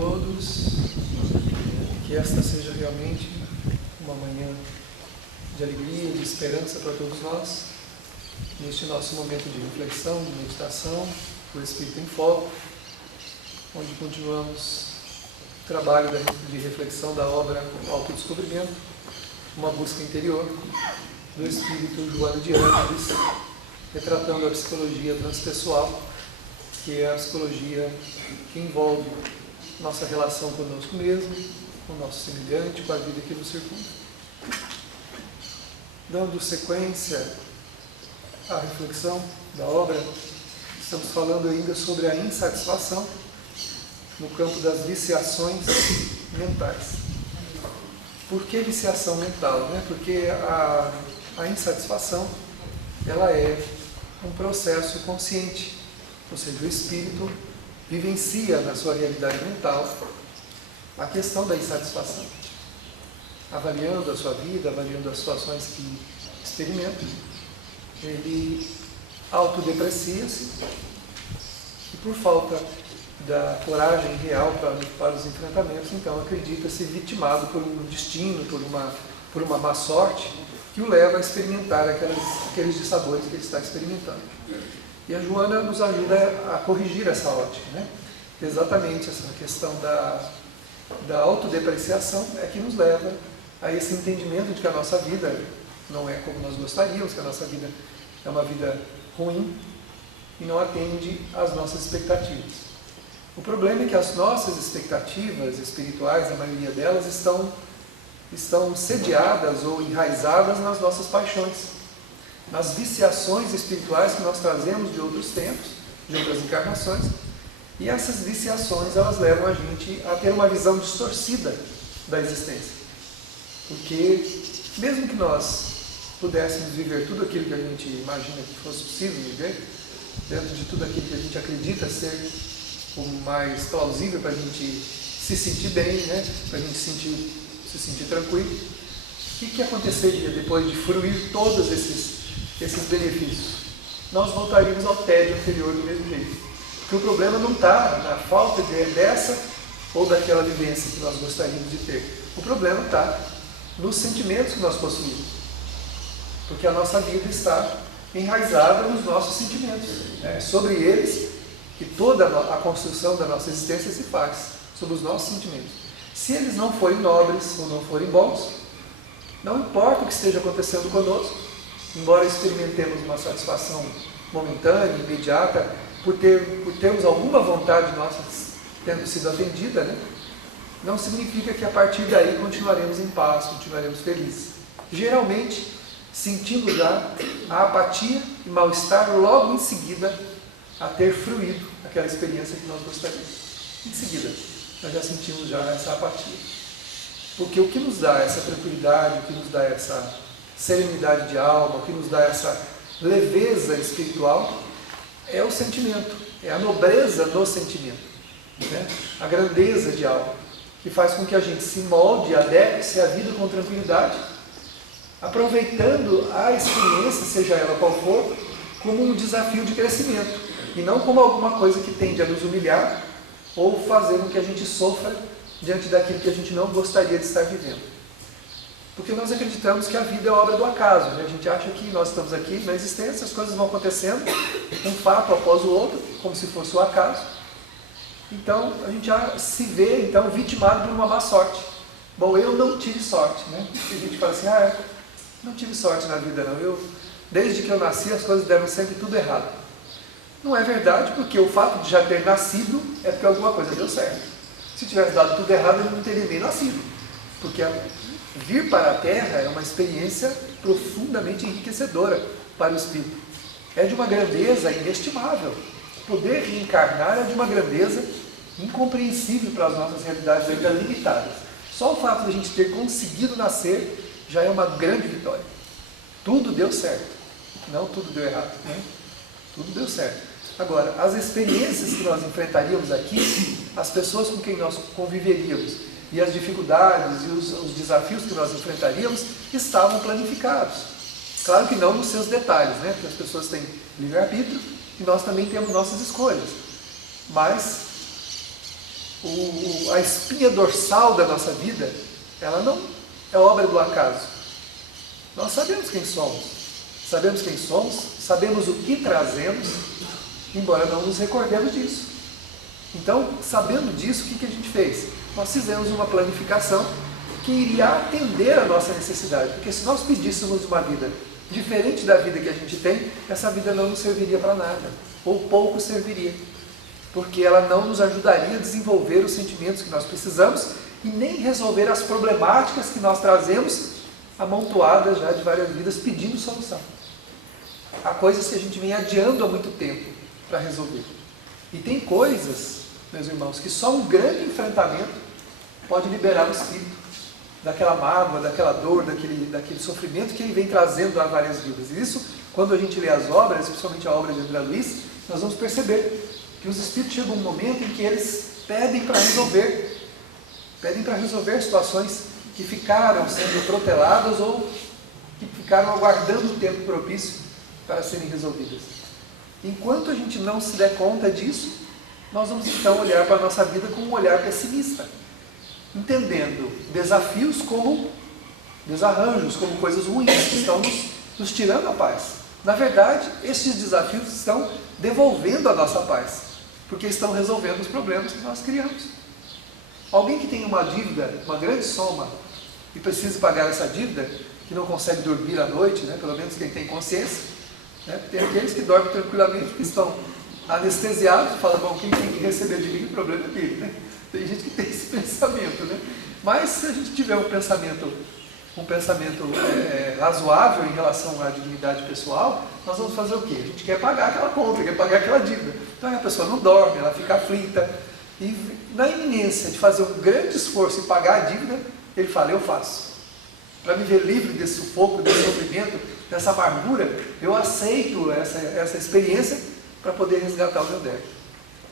todos, que esta seja realmente uma manhã de alegria, de esperança para todos nós, neste nosso momento de reflexão, de meditação, o Espírito em Foco, onde continuamos o trabalho de reflexão da obra Autodescobrimento, uma busca interior do Espírito Joana de Ângeles, retratando a psicologia transpessoal, que é a psicologia que envolve nossa relação conosco mesmo, com o nosso semelhante, com a vida que nos circunda. Dando sequência à reflexão da obra, estamos falando ainda sobre a insatisfação no campo das viciações mentais. Por que viciação mental? Porque a insatisfação ela é um processo consciente, ou seja, o espírito vivencia na sua realidade mental a questão da insatisfação, avaliando a sua vida, avaliando as situações que experimenta, ele autodeprecia-se e, por falta da coragem real para os enfrentamentos, então acredita-se vitimado por um destino, por uma má sorte que o leva a experimentar aqueles dissabores que ele está experimentando. E a Joana nos ajuda a corrigir essa ótica, Exatamente essa questão da autodepreciação é que nos leva a esse entendimento de que a nossa vida não é como nós gostaríamos, que a nossa vida é uma vida ruim e não atende às nossas expectativas. O problema é que as nossas expectativas espirituais, a maioria delas, estão sediadas ou enraizadas nas nossas paixões, nas viciações espirituais que nós trazemos de outros tempos, de outras encarnações, e essas viciações elas levam a gente a ter uma visão distorcida da existência. Porque mesmo que nós pudéssemos viver tudo aquilo que a gente imagina que fosse possível viver, dentro de tudo aquilo que a gente acredita ser o mais plausível para a gente se sentir bem, para a gente se sentir tranquilo, o que aconteceria depois de fruir todos esses benefícios? Nós voltaríamos ao tédio anterior do mesmo jeito. Porque o problema não está na falta dessa ou daquela vivência que nós gostaríamos de ter. O problema está nos sentimentos que nós possuímos. Porque a nossa vida está enraizada nos nossos sentimentos. É sobre eles que toda a construção da nossa existência se faz, sobre os nossos sentimentos. Se eles não forem nobres ou não forem bons, não importa o que esteja acontecendo conosco, embora experimentemos uma satisfação momentânea, imediata, por termos alguma vontade nossa tendo sido atendida, não significa que a partir daí continuaremos em paz, continuaremos felizes. Geralmente, sentimos já a apatia e mal-estar logo em seguida a ter fruído aquela experiência que nós gostaríamos. Em seguida, nós já sentimos já essa apatia. Porque o que nos dá essa tranquilidade, o que nos dá essa serenidade de alma, o que nos dá essa leveza espiritual, é o sentimento, é a nobreza do sentimento, a grandeza de alma, que faz com que a gente se molde, adeque-se à vida com tranquilidade, aproveitando a experiência, seja ela qual for, como um desafio de crescimento, e não como alguma coisa que tende a nos humilhar ou fazer com que a gente sofra diante daquilo que a gente não gostaria de estar vivendo. Porque nós acreditamos que a vida é obra do acaso, A gente acha que nós estamos aqui na existência, as coisas vão acontecendo, um fato após o outro, como se fosse o acaso. Então, a gente já se vê, vitimado por uma má sorte. Bom, eu não tive sorte, A gente fala assim, não tive sorte na vida não, desde que eu nasci as coisas deram sempre tudo errado. Não é verdade, porque o fato de já ter nascido é porque alguma coisa deu certo. Se tivesse dado tudo errado, ele não teria nem nascido. Porque vir para a Terra é uma experiência profundamente enriquecedora para o espírito. É de uma grandeza inestimável. Poder reencarnar é de uma grandeza incompreensível para as nossas realidades ainda limitadas. Só o fato de a gente ter conseguido nascer já é uma grande vitória. Tudo deu certo. Não tudo deu errado. Tudo deu certo. Agora, as experiências que nós enfrentaríamos aqui, as pessoas com quem nós conviveríamos e as dificuldades e os desafios que nós enfrentaríamos estavam planificados. Claro que não nos seus detalhes, Porque as pessoas têm livre-arbítrio e nós também temos nossas escolhas. Mas a espinha dorsal da nossa vida, ela não é obra do acaso. Nós sabemos quem somos, sabemos o que trazemos, embora não nos recordemos disso. Então, sabendo disso, o que a gente fez? Nós fizemos uma planificação que iria atender a nossa necessidade, porque se nós pedíssemos uma vida diferente da vida que a gente tem, essa vida não nos serviria para nada, ou pouco serviria, porque ela não nos ajudaria a desenvolver os sentimentos que nós precisamos e nem resolver as problemáticas que nós trazemos amontoadas já de várias vidas pedindo solução. Há coisas que a gente vem adiando há muito tempo para resolver. E tem coisas, meus irmãos, que só um grande enfrentamento pode liberar o espírito daquela mágoa, daquela dor, daquele sofrimento que ele vem trazendo a várias vidas. E isso, quando a gente lê as obras, principalmente a obra de André Luiz, nós vamos perceber que os espíritos chegam um momento em que eles pedem para resolver situações que ficaram sendo proteladas ou que ficaram aguardando o tempo propício para serem resolvidas. Enquanto a gente não se der conta disso, nós vamos então olhar para a nossa vida com um olhar pessimista, entendendo desafios como desarranjos, como coisas ruins que estão nos tirando a paz. Na verdade, esses desafios estão devolvendo a nossa paz, porque estão resolvendo os problemas que nós criamos. Alguém que tem uma dívida, uma grande soma, e precisa pagar essa dívida, que não consegue dormir à noite, né? Pelo menos quem tem consciência, né? Tem aqueles que dormem tranquilamente, que estão anestesiados, e falam, bom, quem tem que receber de mim, o problema é dele, né? Tem gente que tem esse pensamento, né? Mas se a gente tiver um pensamento razoável em relação à dignidade pessoal, nós vamos fazer o quê? A gente quer pagar aquela conta, quer pagar aquela dívida. Então a pessoa não dorme, ela fica aflita. E na iminência de fazer um grande esforço em pagar a dívida, ele fala, eu faço. Para me ver livre desse sufoco, desse sofrimento, dessa amargura, eu aceito essa experiência para poder resgatar o meu débito.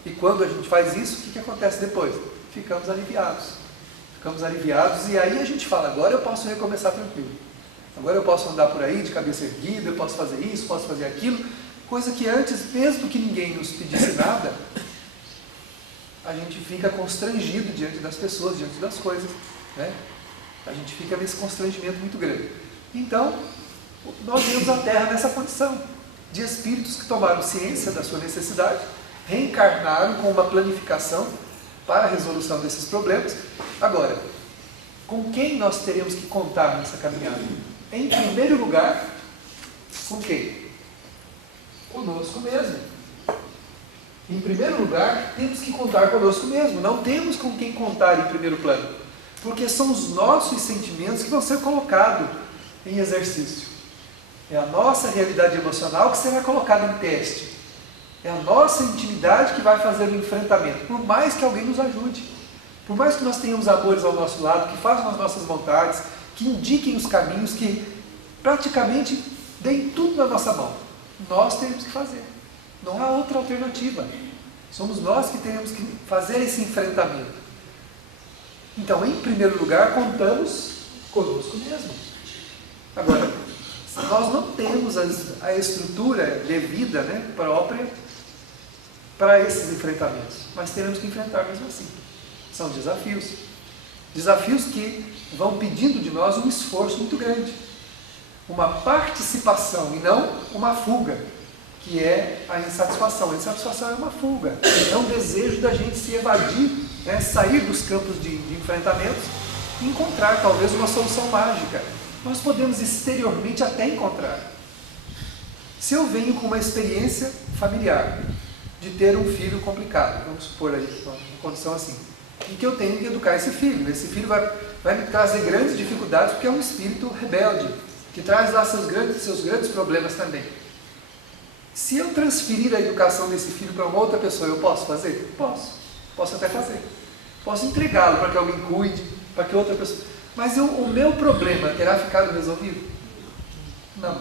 E quando a gente faz isso, o que acontece depois? Ficamos aliviados. E aí a gente fala, agora eu posso recomeçar tranquilo. Agora eu posso andar por aí de cabeça erguida, eu posso fazer isso, posso fazer aquilo. Coisa que antes, mesmo que ninguém nos pedisse nada, a gente fica constrangido diante das pessoas, diante das coisas, né? A gente fica nesse constrangimento muito grande. Então, nós viemos à Terra nessa condição de espíritos que tomaram ciência da sua necessidade, reencarnaram com uma planificação para a resolução desses problemas. Agora, com quem nós teremos que contar nessa caminhada? Em primeiro lugar, com quem? Conosco mesmo. Em primeiro lugar, temos que contar conosco mesmo. Não temos com quem contar em primeiro plano, porque são os nossos sentimentos que vão ser colocados em exercício. É a nossa realidade emocional que será colocada em teste. É a nossa intimidade que vai fazer o enfrentamento, por mais que alguém nos ajude, por mais que nós tenhamos amores ao nosso lado, que façam as nossas vontades, que indiquem os caminhos, que praticamente deem tudo na nossa mão. Nós temos que fazer. Não há outra alternativa. Somos nós que temos que fazer esse enfrentamento. Então, em primeiro lugar, contamos conosco mesmo. Agora, nós não temos a estrutura devida, né, própria para esses enfrentamentos, mas teremos que enfrentar mesmo assim. São desafios. Desafios que vão pedindo de nós um esforço muito grande. Uma participação e não uma fuga, que é a insatisfação. A insatisfação é uma fuga, é um desejo da gente se evadir, né, sair dos campos de enfrentamentos e encontrar talvez uma solução mágica. Nós podemos exteriormente até encontrar. Se eu venho com uma experiência familiar de ter um filho complicado, vamos supor aí uma condição assim, em que eu tenho que educar esse filho vai me trazer grandes dificuldades, porque é um espírito rebelde, que traz lá seus grandes problemas também. Se eu transferir a educação desse filho para uma outra pessoa, eu posso fazer? Posso até fazer. Posso entregá-lo para que alguém cuide, para que outra pessoa... Mas o meu problema terá ficado resolvido? Não.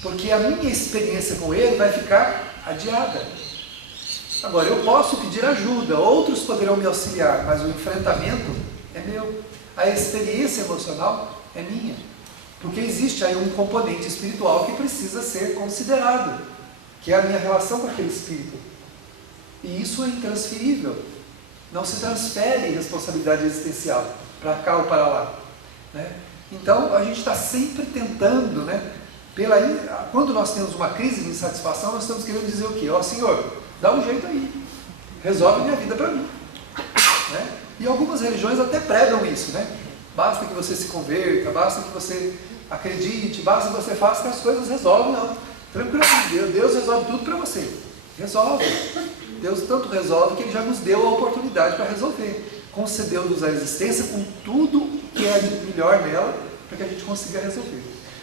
Porque a minha experiência com ele vai ficar adiada. Agora, eu posso pedir ajuda, outros poderão me auxiliar, mas o enfrentamento é meu. A experiência emocional é minha. Porque existe aí um componente espiritual que precisa ser considerado, que é a minha relação com aquele espírito. E isso é intransferível. Não se transfere responsabilidade existencial para cá ou para lá, né? Então, a gente está sempre tentando, né? Quando nós temos uma crise de insatisfação, nós estamos querendo dizer o quê? Ó, Senhor, dá um jeito aí, resolve minha vida para mim, né? E algumas religiões até pregam isso, né? Basta que você se converta, basta que você acredite, basta que você faça que as coisas resolvem. Não, tranquilo, Deus resolve tudo para você, resolve. Deus tanto resolve que Ele já nos deu a oportunidade para resolver, concedeu-nos a existência com tudo que é de melhor nela, para que a gente consiga resolver.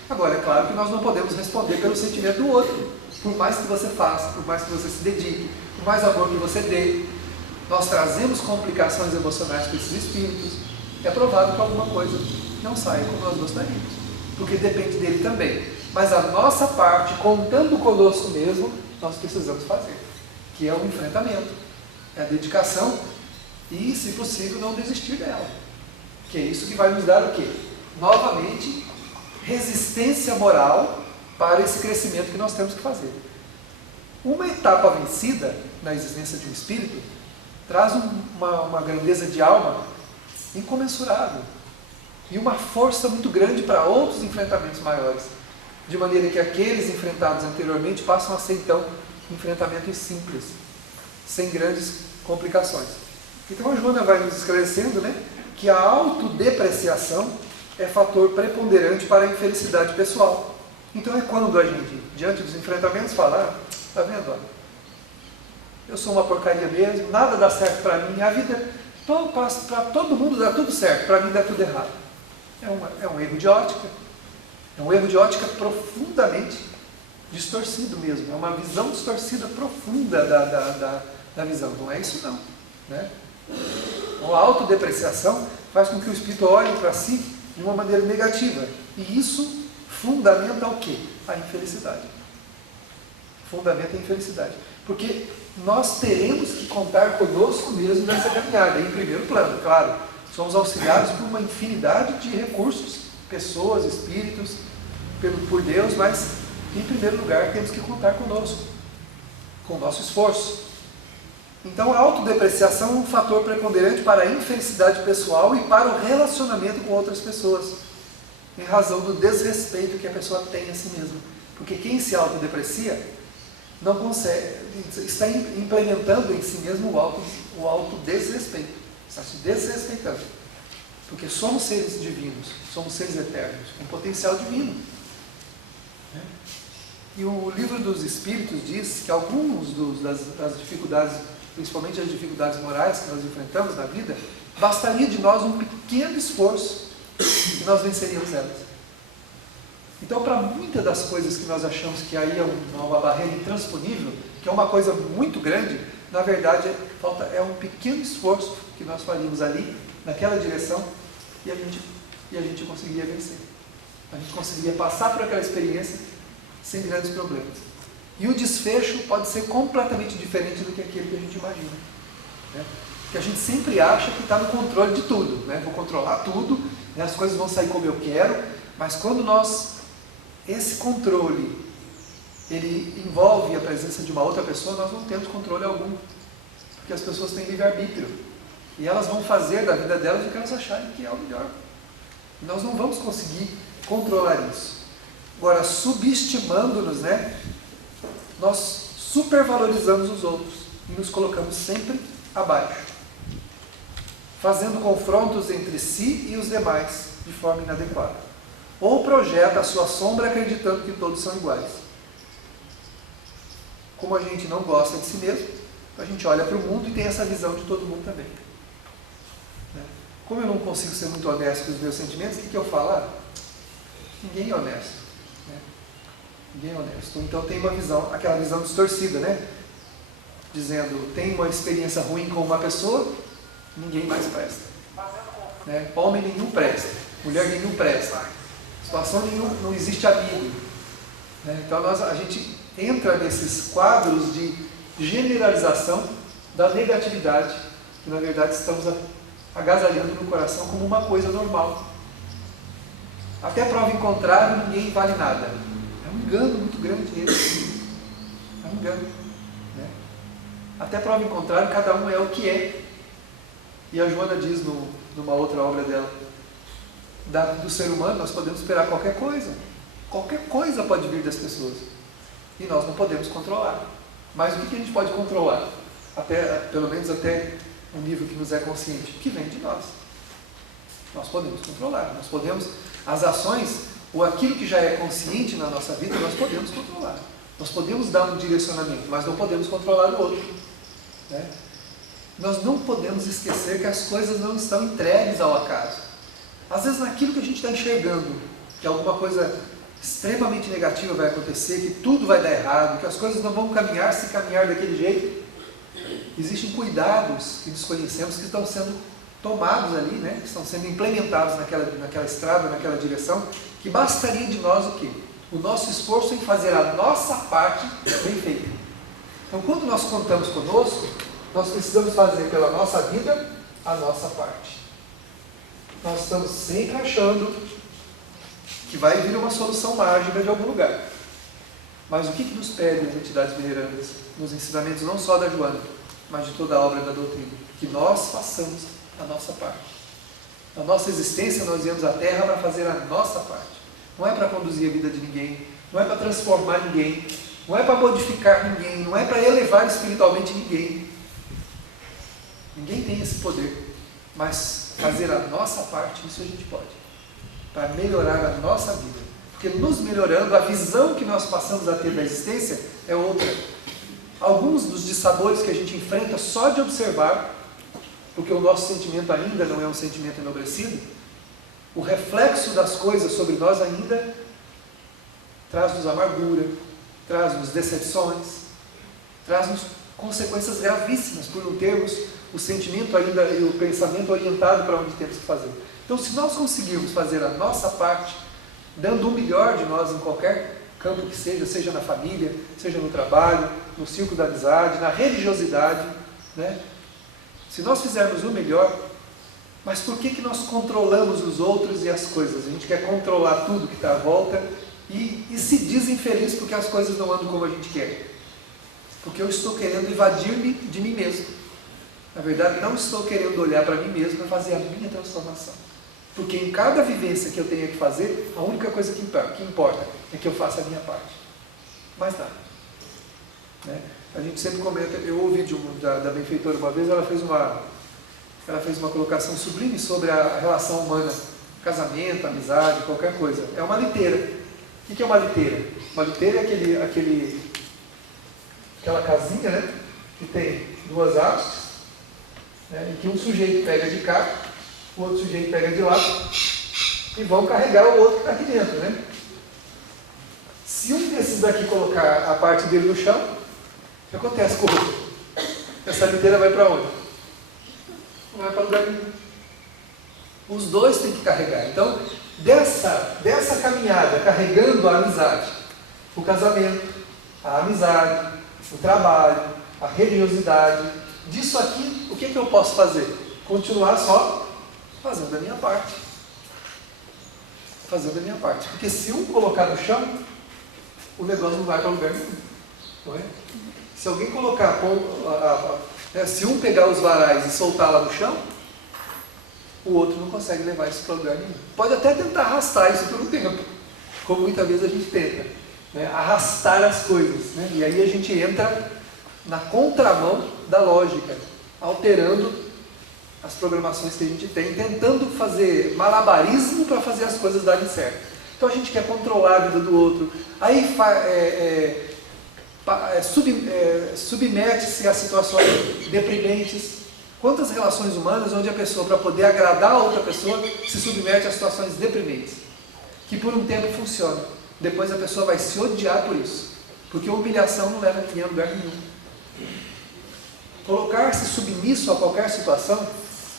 Agora, é claro que nós não podemos responder pelo sentimento do outro, por mais que você faça, por mais que você se dedique, por mais amor que você dê. Nós trazemos complicações emocionais para esses espíritos. É provável que alguma coisa não saia como nós gostaríamos, porque depende dele também. Mas a nossa parte, contando conosco mesmo, nós precisamos fazer, que é o enfrentamento, é a dedicação e, se possível, não desistir dela. Que é isso que vai nos dar o quê? Novamente, resistência moral para esse crescimento que nós temos que fazer. Uma etapa vencida na existência de um espírito traz uma grandeza de alma incomensurável e uma força muito grande para outros enfrentamentos maiores, de maneira que aqueles enfrentados anteriormente passam a ser então enfrentamentos simples, sem grandes complicações. Então a Joana vai nos esclarecendo, né, que a autodepreciação é fator preponderante para a infelicidade pessoal. Então é quando a gente, diante dos enfrentamentos, fala: está vendo? Olha, eu sou uma porcaria mesmo, nada dá certo para mim, a vida, para todo mundo dá tudo certo, para mim dá tudo errado. É um erro de ótica, é um erro de ótica profundamente distorcido mesmo, é uma visão distorcida profunda da visão, não é isso não, né? A autodepreciação faz com que o espírito olhe para si de uma maneira negativa, e isso fundamenta o quê? A infelicidade. Fundamenta a infelicidade, porque nós teremos que contar conosco mesmo nessa caminhada, em primeiro plano, claro, somos auxiliados por uma infinidade de recursos, pessoas, espíritos, por Deus, mas em primeiro lugar temos que contar conosco, com o nosso esforço. Então a autodepreciação é um fator preponderante para a infelicidade pessoal e para o relacionamento com outras pessoas, em razão do desrespeito que a pessoa tem a si mesma. Porque quem se autodeprecia não consegue, está implementando em si mesmo o autodesrespeito, está se desrespeitando. Porque somos seres divinos, somos seres eternos, com potencial divino. E o Livro dos Espíritos diz que alguns das dificuldades, principalmente as dificuldades morais que nós enfrentamos na vida, bastaria de nós um pequeno esforço e nós venceríamos elas. Então, para muitas das coisas que nós achamos que aí é uma barreira intransponível, que é uma coisa muito grande, na verdade é um pequeno esforço que nós faríamos ali, naquela direção, e a gente conseguiria vencer. A gente conseguiria passar por aquela experiência sem grandes problemas. E o desfecho pode ser completamente diferente do que aquele que a gente imagina, né? Porque a gente sempre acha que está no controle de tudo, né? Vou controlar tudo, né? As coisas vão sair como eu quero, mas quando esse controle, ele envolve a presença de uma outra pessoa, nós não temos controle algum, porque as pessoas têm livre-arbítrio, e elas vão fazer da vida delas o que elas acharem que é o melhor. E nós não vamos conseguir controlar isso. Agora, subestimando-nos, né, nós supervalorizamos os outros e nos colocamos sempre abaixo, fazendo confrontos entre si e os demais de forma inadequada. Ou projeta a sua sombra acreditando que todos são iguais. Como a gente não gosta de si mesmo, a gente olha para o mundo e tem essa visão de todo mundo também. Como eu não consigo ser muito honesto com os meus sentimentos, o que eu falo? Ninguém é honesto. Ninguém é honesto. Então tem uma visão, aquela visão distorcida, né? Dizendo, tem uma experiência ruim com uma pessoa, ninguém mais presta. Né? Homem nenhum presta, mulher nenhum presta, situação nenhuma, não existe amigo. Né? Então a gente entra nesses quadros de generalização da negatividade, que na verdade estamos agasalhando no coração como uma coisa normal. Até prova em contrário, ninguém vale nada. É um engano muito grande esse. É um engano. Né? Até prova em contrário, cada um é o que é. E a Joana diz numa outra obra dela, do ser humano nós podemos esperar qualquer coisa. Qualquer coisa pode vir das pessoas. E nós não podemos controlar. Mas o que a gente pode controlar? Pelo menos até o nível que nos é consciente. O que vem de nós. Nós podemos controlar. Nós podemos, as ações, ou aquilo que já é consciente na nossa vida, nós podemos controlar. Nós podemos dar um direcionamento, mas não podemos controlar o outro. Né? Nós não podemos esquecer que as coisas não estão entregues ao acaso. Às vezes naquilo que a gente está enxergando, que alguma coisa extremamente negativa vai acontecer, que tudo vai dar errado, que as coisas não vão caminhar se caminhar daquele jeito, existem cuidados que desconhecemos que estão sendo tomados ali, né? Que estão sendo implementados naquela estrada, naquela direção, que bastaria de nós o quê? O nosso esforço em fazer a nossa parte bem feita. Então, quando nós contamos conosco, nós precisamos fazer pela nossa vida a nossa parte. Nós estamos sempre achando que vai vir uma solução mágica de algum lugar. Mas o que nos pedem as entidades venerandas, nos ensinamentos não só da Joana, mas de toda a obra da doutrina? Que nós façamos a nossa parte. Na nossa existência nós viemos à Terra para fazer a nossa parte. Não é para conduzir a vida de ninguém, não é para transformar ninguém, não é para modificar ninguém, não é para elevar espiritualmente ninguém. Ninguém tem esse poder, mas fazer a nossa parte, isso a gente pode, para melhorar a nossa vida. Porque nos melhorando, a visão que nós passamos a ter da existência é outra. Alguns dos dissabores que a gente enfrenta só de observar, porque o nosso sentimento ainda não é um sentimento enobrecido, o reflexo das coisas sobre nós ainda traz-nos amargura, traz-nos decepções, traz-nos consequências gravíssimas por não termos o sentimento ainda e o pensamento orientado para onde temos que fazer. Então, se nós conseguirmos fazer a nossa parte, dando o melhor de nós em qualquer campo que seja, seja na família, seja no trabalho, no círculo da amizade, na religiosidade, né? Se nós fizermos o melhor, mas por que nós controlamos os outros e as coisas? A gente quer controlar tudo que está à volta e se diz infeliz porque as coisas não andam como a gente quer. Porque eu estou querendo evadir-me de mim mesmo. Na verdade, não estou querendo olhar para mim mesmo para fazer a minha transformação. Porque em cada vivência que eu tenho que fazer, a única coisa que importa é que eu faça a minha parte. Mais nada. Né? A gente sempre comenta, eu ouvi da benfeitora uma vez, ela fez uma colocação sublime sobre a relação humana, casamento, amizade, qualquer coisa. É uma liteira. O que é uma liteira? Uma liteira é aquela casinha, né, que tem duas hastes, né, em que um sujeito pega de cá, o outro sujeito pega de lá, e vão carregar o outro que está aqui dentro. Né? Se um desses daqui colocar a parte dele no chão, o que acontece com o outro? Essa liteira vai para onde? Não vai para lugar nenhum. Os dois têm que carregar. Então, dessa caminhada, carregando a amizade, o casamento, a amizade, o trabalho, a religiosidade, disso aqui, o que eu posso fazer? Continuar só fazendo a minha parte. Fazendo a minha parte. Porque se um colocar no chão, o negócio não vai para lugar nenhum. Não é? Se alguém colocar, se um pegar os varais e soltar lá no chão, o outro não consegue levar isso para lugar nenhum. Pode até tentar arrastar isso por um tempo, como muitas vezes a gente tenta, né? Arrastar as coisas. Né? E aí a gente entra na contramão da lógica, alterando as programações que a gente tem, tentando fazer malabarismo para fazer as coisas darem certo. Então a gente quer controlar a vida do outro, aí submete-se a situações deprimentes. Quantas relações humanas onde a pessoa, para poder agradar a outra pessoa, se submete a situações deprimentes, que por um tempo funcionam, depois a pessoa vai se odiar por isso, porque a humilhação não leva ninguém a lugar nenhum. Colocar-se submisso a qualquer situação,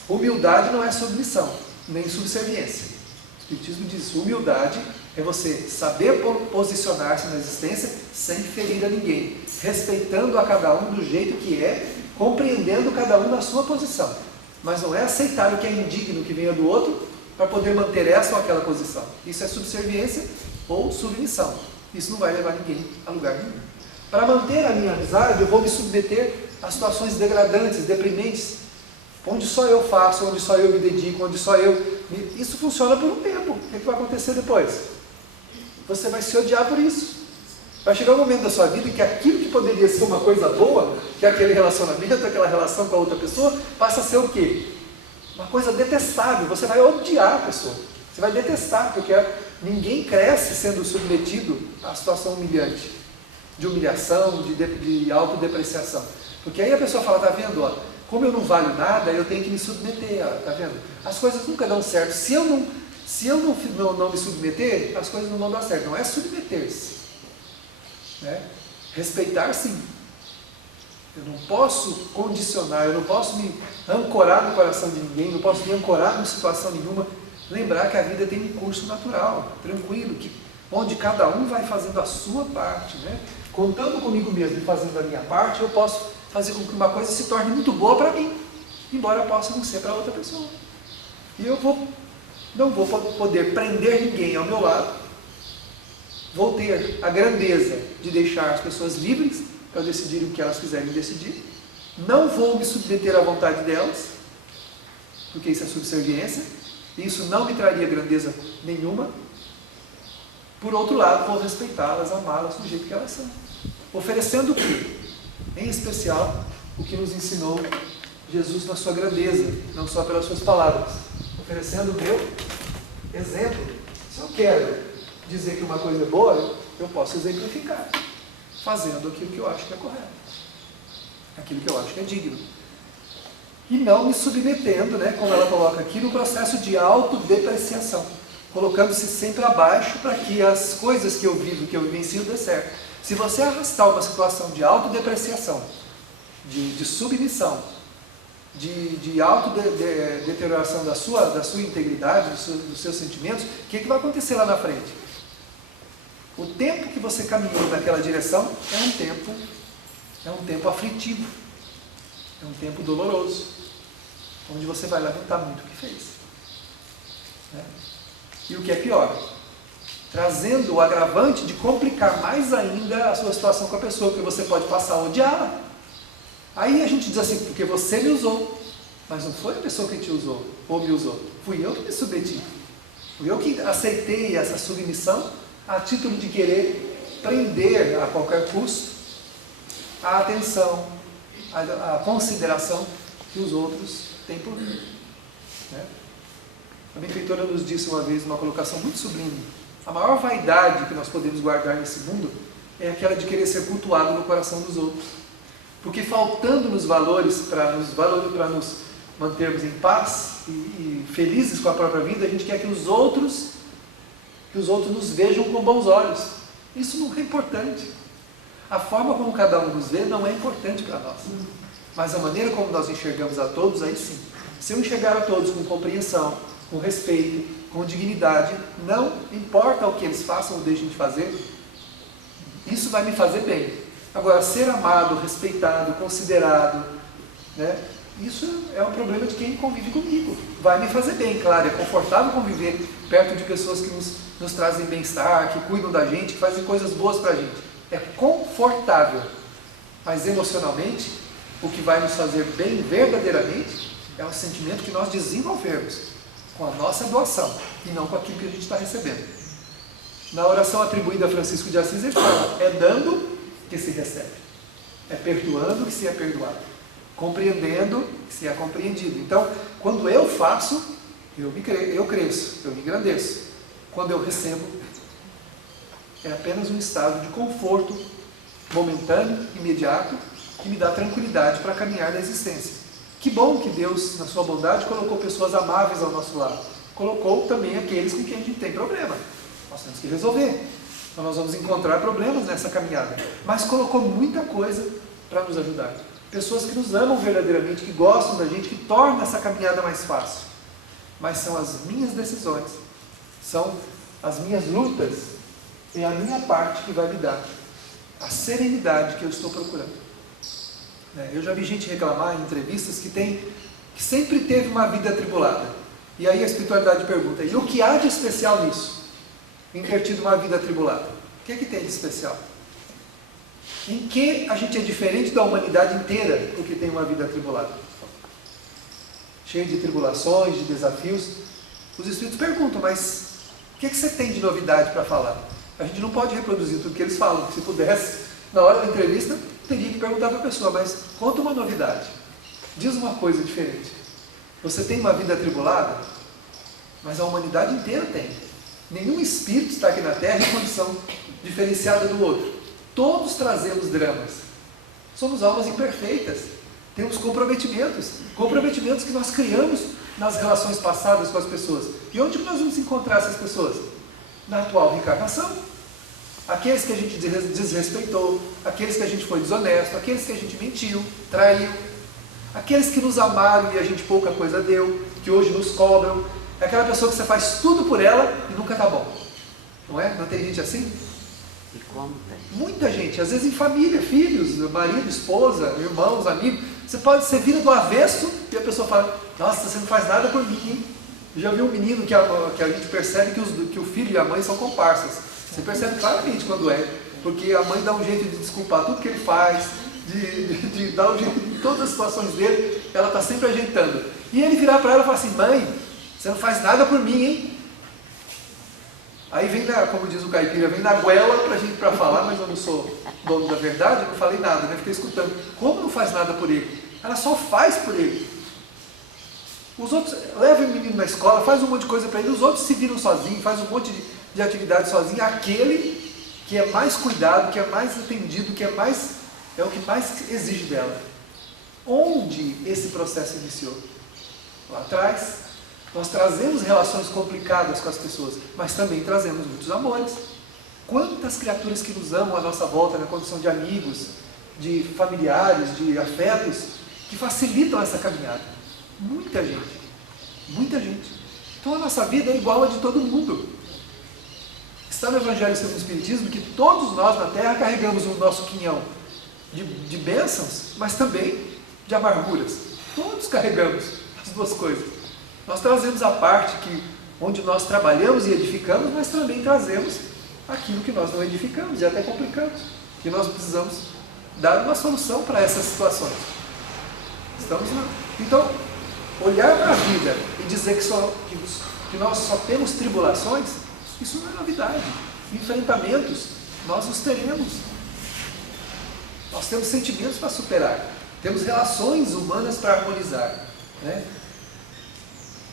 humildade não é submissão, nem subserviência. O Espiritismo diz isso. Humildade é você saber posicionar-se na existência sem ferir a ninguém, respeitando a cada um do jeito que é, compreendendo cada um na sua posição. Mas não é aceitar o que é indigno que venha do outro para poder manter essa ou aquela posição. Isso é subserviência ou submissão. Isso não vai levar ninguém a lugar nenhum. Para manter a minha amizade, eu vou me submeter a situações degradantes, deprimentes, onde só eu faço, onde só eu me dedico, onde só eu... Isso funciona por um tempo. O que vai acontecer depois? Você vai se odiar por isso. Vai chegar um momento da sua vida que aquilo que poderia ser uma coisa boa, que é aquele relacionamento, aquela relação com a outra pessoa, passa a ser o quê? Uma coisa detestável. Você vai odiar a pessoa. Você vai detestar, porque ninguém cresce sendo submetido à situação humilhante, de humilhação, de autodepreciação. Porque aí a pessoa fala, tá vendo, ó, como eu não valho nada, eu tenho que me submeter, ó, tá vendo? As coisas nunca dão certo. Se eu não me submeter, as coisas não vão dar certo. Não é submeter-se. Né? Respeitar, sim. Eu não posso condicionar, eu não posso me ancorar no coração de ninguém, não posso me ancorar em situação nenhuma. Lembrar que a vida tem um curso natural, tranquilo, onde cada um vai fazendo a sua parte, né? Contando comigo mesmo e fazendo a minha parte, eu posso fazer com que uma coisa se torne muito boa para mim, embora possa não ser para outra pessoa. E eu não vou poder prender ninguém ao meu lado. Vou ter a grandeza de deixar as pessoas livres para decidirem o que elas quiserem decidir. Não vou me submeter à vontade delas, porque isso é subserviência. Isso não me traria grandeza nenhuma. Por outro lado, vou respeitá-las, amá-las do jeito que elas são. Oferecendo o quê? Em especial, o que nos ensinou Jesus na sua grandeza, não só pelas suas palavras. Oferecendo o meu exemplo. Se eu quero dizer que uma coisa é boa, eu posso exemplificar, fazendo aquilo que eu acho que é correto, aquilo que eu acho que é digno. E não me submetendo, né, como ela coloca aqui, no processo de autodepreciação, colocando-se sempre abaixo para que as coisas que eu vivo, que eu vivencio, dê certo. Se você arrastar uma situação de autodepreciação, de submissão, de autodeterioração da sua integridade, dos seus sentimentos, o que vai acontecer lá na frente? O tempo que você caminhou naquela direção é um tempo aflitivo, é um tempo doloroso, onde você vai lamentar muito o que fez. Né? E o que é pior, trazendo o agravante de complicar mais ainda a sua situação com a pessoa, porque você pode passar a odiá-la. Aí a gente diz assim, porque você me usou, mas não foi a pessoa que te usou, ou me usou, fui eu que me submeti. Fui eu que aceitei essa submissão a título de querer prender a qualquer custo a atenção, a consideração que os outros têm por mim. Né? A benfeitora nos disse uma vez, uma colocação muito sublime, a maior vaidade que nós podemos guardar nesse mundo é aquela de querer ser cultuado no coração dos outros. Porque faltando-nos valores para nos mantermos em paz e felizes com a própria vida, a gente quer que os outros nos vejam com bons olhos. Isso não é importante. A forma como cada um nos vê não é importante para nós. Mas a maneira como nós enxergamos a todos, aí sim. Se eu enxergar a todos com compreensão, com respeito, com dignidade, não importa o que eles façam ou deixem de fazer, isso vai me fazer bem. Agora, ser amado, respeitado, considerado, né, isso é um problema de quem convive comigo. Vai me fazer bem, claro, é confortável conviver perto de pessoas que nos trazem bem-estar, que cuidam da gente, que fazem coisas boas para a gente. É confortável, mas emocionalmente, o que vai nos fazer bem verdadeiramente é o sentimento que nós desenvolvemos com a nossa doação e não com aquilo que a gente está recebendo. Na oração atribuída a Francisco de Assis, ele fala, é dando que se recebe, é perdoando que se é perdoado, compreendendo que se é compreendido. Então, quando eu faço, eu cresço, eu me engrandeço. Quando eu recebo, é apenas um estado de conforto momentâneo, imediato, que me dá tranquilidade para caminhar na existência. Que bom que Deus, na sua bondade, colocou pessoas amáveis ao nosso lado. Colocou também aqueles com quem a gente tem problema. Nós temos que resolver. Então nós vamos encontrar problemas nessa caminhada. Mas colocou muita coisa para nos ajudar. Pessoas que nos amam verdadeiramente, que gostam da gente, que tornam essa caminhada mais fácil. Mas são as minhas decisões, são as minhas lutas, é a minha parte que vai me dar a serenidade que eu estou procurando. Eu já vi gente reclamar em entrevistas que sempre teve uma vida atribulada. E aí a espiritualidade pergunta, e o que há de especial nisso? Em ter tido uma vida atribulada? O que é que tem de especial? Em que a gente é diferente da humanidade inteira porque tem uma vida atribulada? cheio de tribulações, de desafios, os Espíritos perguntam, mas o que você tem de novidade para falar? A gente não pode reproduzir tudo que eles falam, porque se pudesse, na hora da entrevista, teria que perguntar para a pessoa, mas conta uma novidade, diz uma coisa diferente. Você tem uma vida atribulada? Mas a humanidade inteira tem. Nenhum espírito está aqui na Terra em condição diferenciada do outro. Todos trazemos dramas. Somos almas imperfeitas. Temos comprometimentos que nós criamos nas relações passadas com as pessoas. E onde nós vamos encontrar essas pessoas? Na atual reencarnação. Aqueles que a gente desrespeitou, aqueles que a gente foi desonesto, aqueles que a gente mentiu, traiu, aqueles que nos amaram e a gente pouca coisa deu, que hoje nos cobram. É aquela pessoa que você faz tudo por ela e nunca está bom. Não é? Não tem gente assim? E como tem? Muita gente, às vezes em família, filhos, marido, esposa, irmãos, amigos. Você vira do avesso e a pessoa fala, nossa, você não faz nada por mim, hein? Eu já vi um menino que a gente percebe que o filho e a mãe são comparsas. Você percebe claramente quando é, porque a mãe dá um jeito de desculpar tudo que ele faz, de dar um jeito em todas as situações dele, ela está sempre ajeitando. E ele virar para ela e falar assim, mãe, você não faz nada por mim, hein? Aí vem, como diz o caipira, vem na goela para falar, mas eu não sou dono da verdade, eu não falei nada, né? Fiquei escutando. Como não faz nada por ele? Ela só faz por ele. Os outros, leva o menino na escola, faz um monte de coisa para ele, os outros se viram sozinhos, faz um monte de atividade sozinho. Aquele que é mais cuidado, que é mais atendido, é o que mais exige dela. Onde esse processo iniciou? Lá atrás. Nós trazemos relações complicadas com as pessoas, mas também trazemos muitos amores. Quantas criaturas que nos amam à nossa volta, na condição de amigos, de familiares, de afetos, que facilitam essa caminhada. Muita gente. Muita gente. Então a nossa vida é igual a de todo mundo. Está no Evangelho segundo o Espiritismo que todos nós na Terra carregamos o nosso quinhão de bênçãos, mas também de amarguras. Todos carregamos as duas coisas. Nós trazemos a parte onde nós trabalhamos e edificamos, mas também trazemos aquilo que nós não edificamos e até complicamos. Que nós precisamos dar uma solução para essas situações. Estamos lá. Então, olhar para a vida e dizer que nós só temos tribulações, isso não é novidade. Enfrentamentos, nós os teremos. Nós temos sentimentos para superar. Temos relações humanas para harmonizar. Né?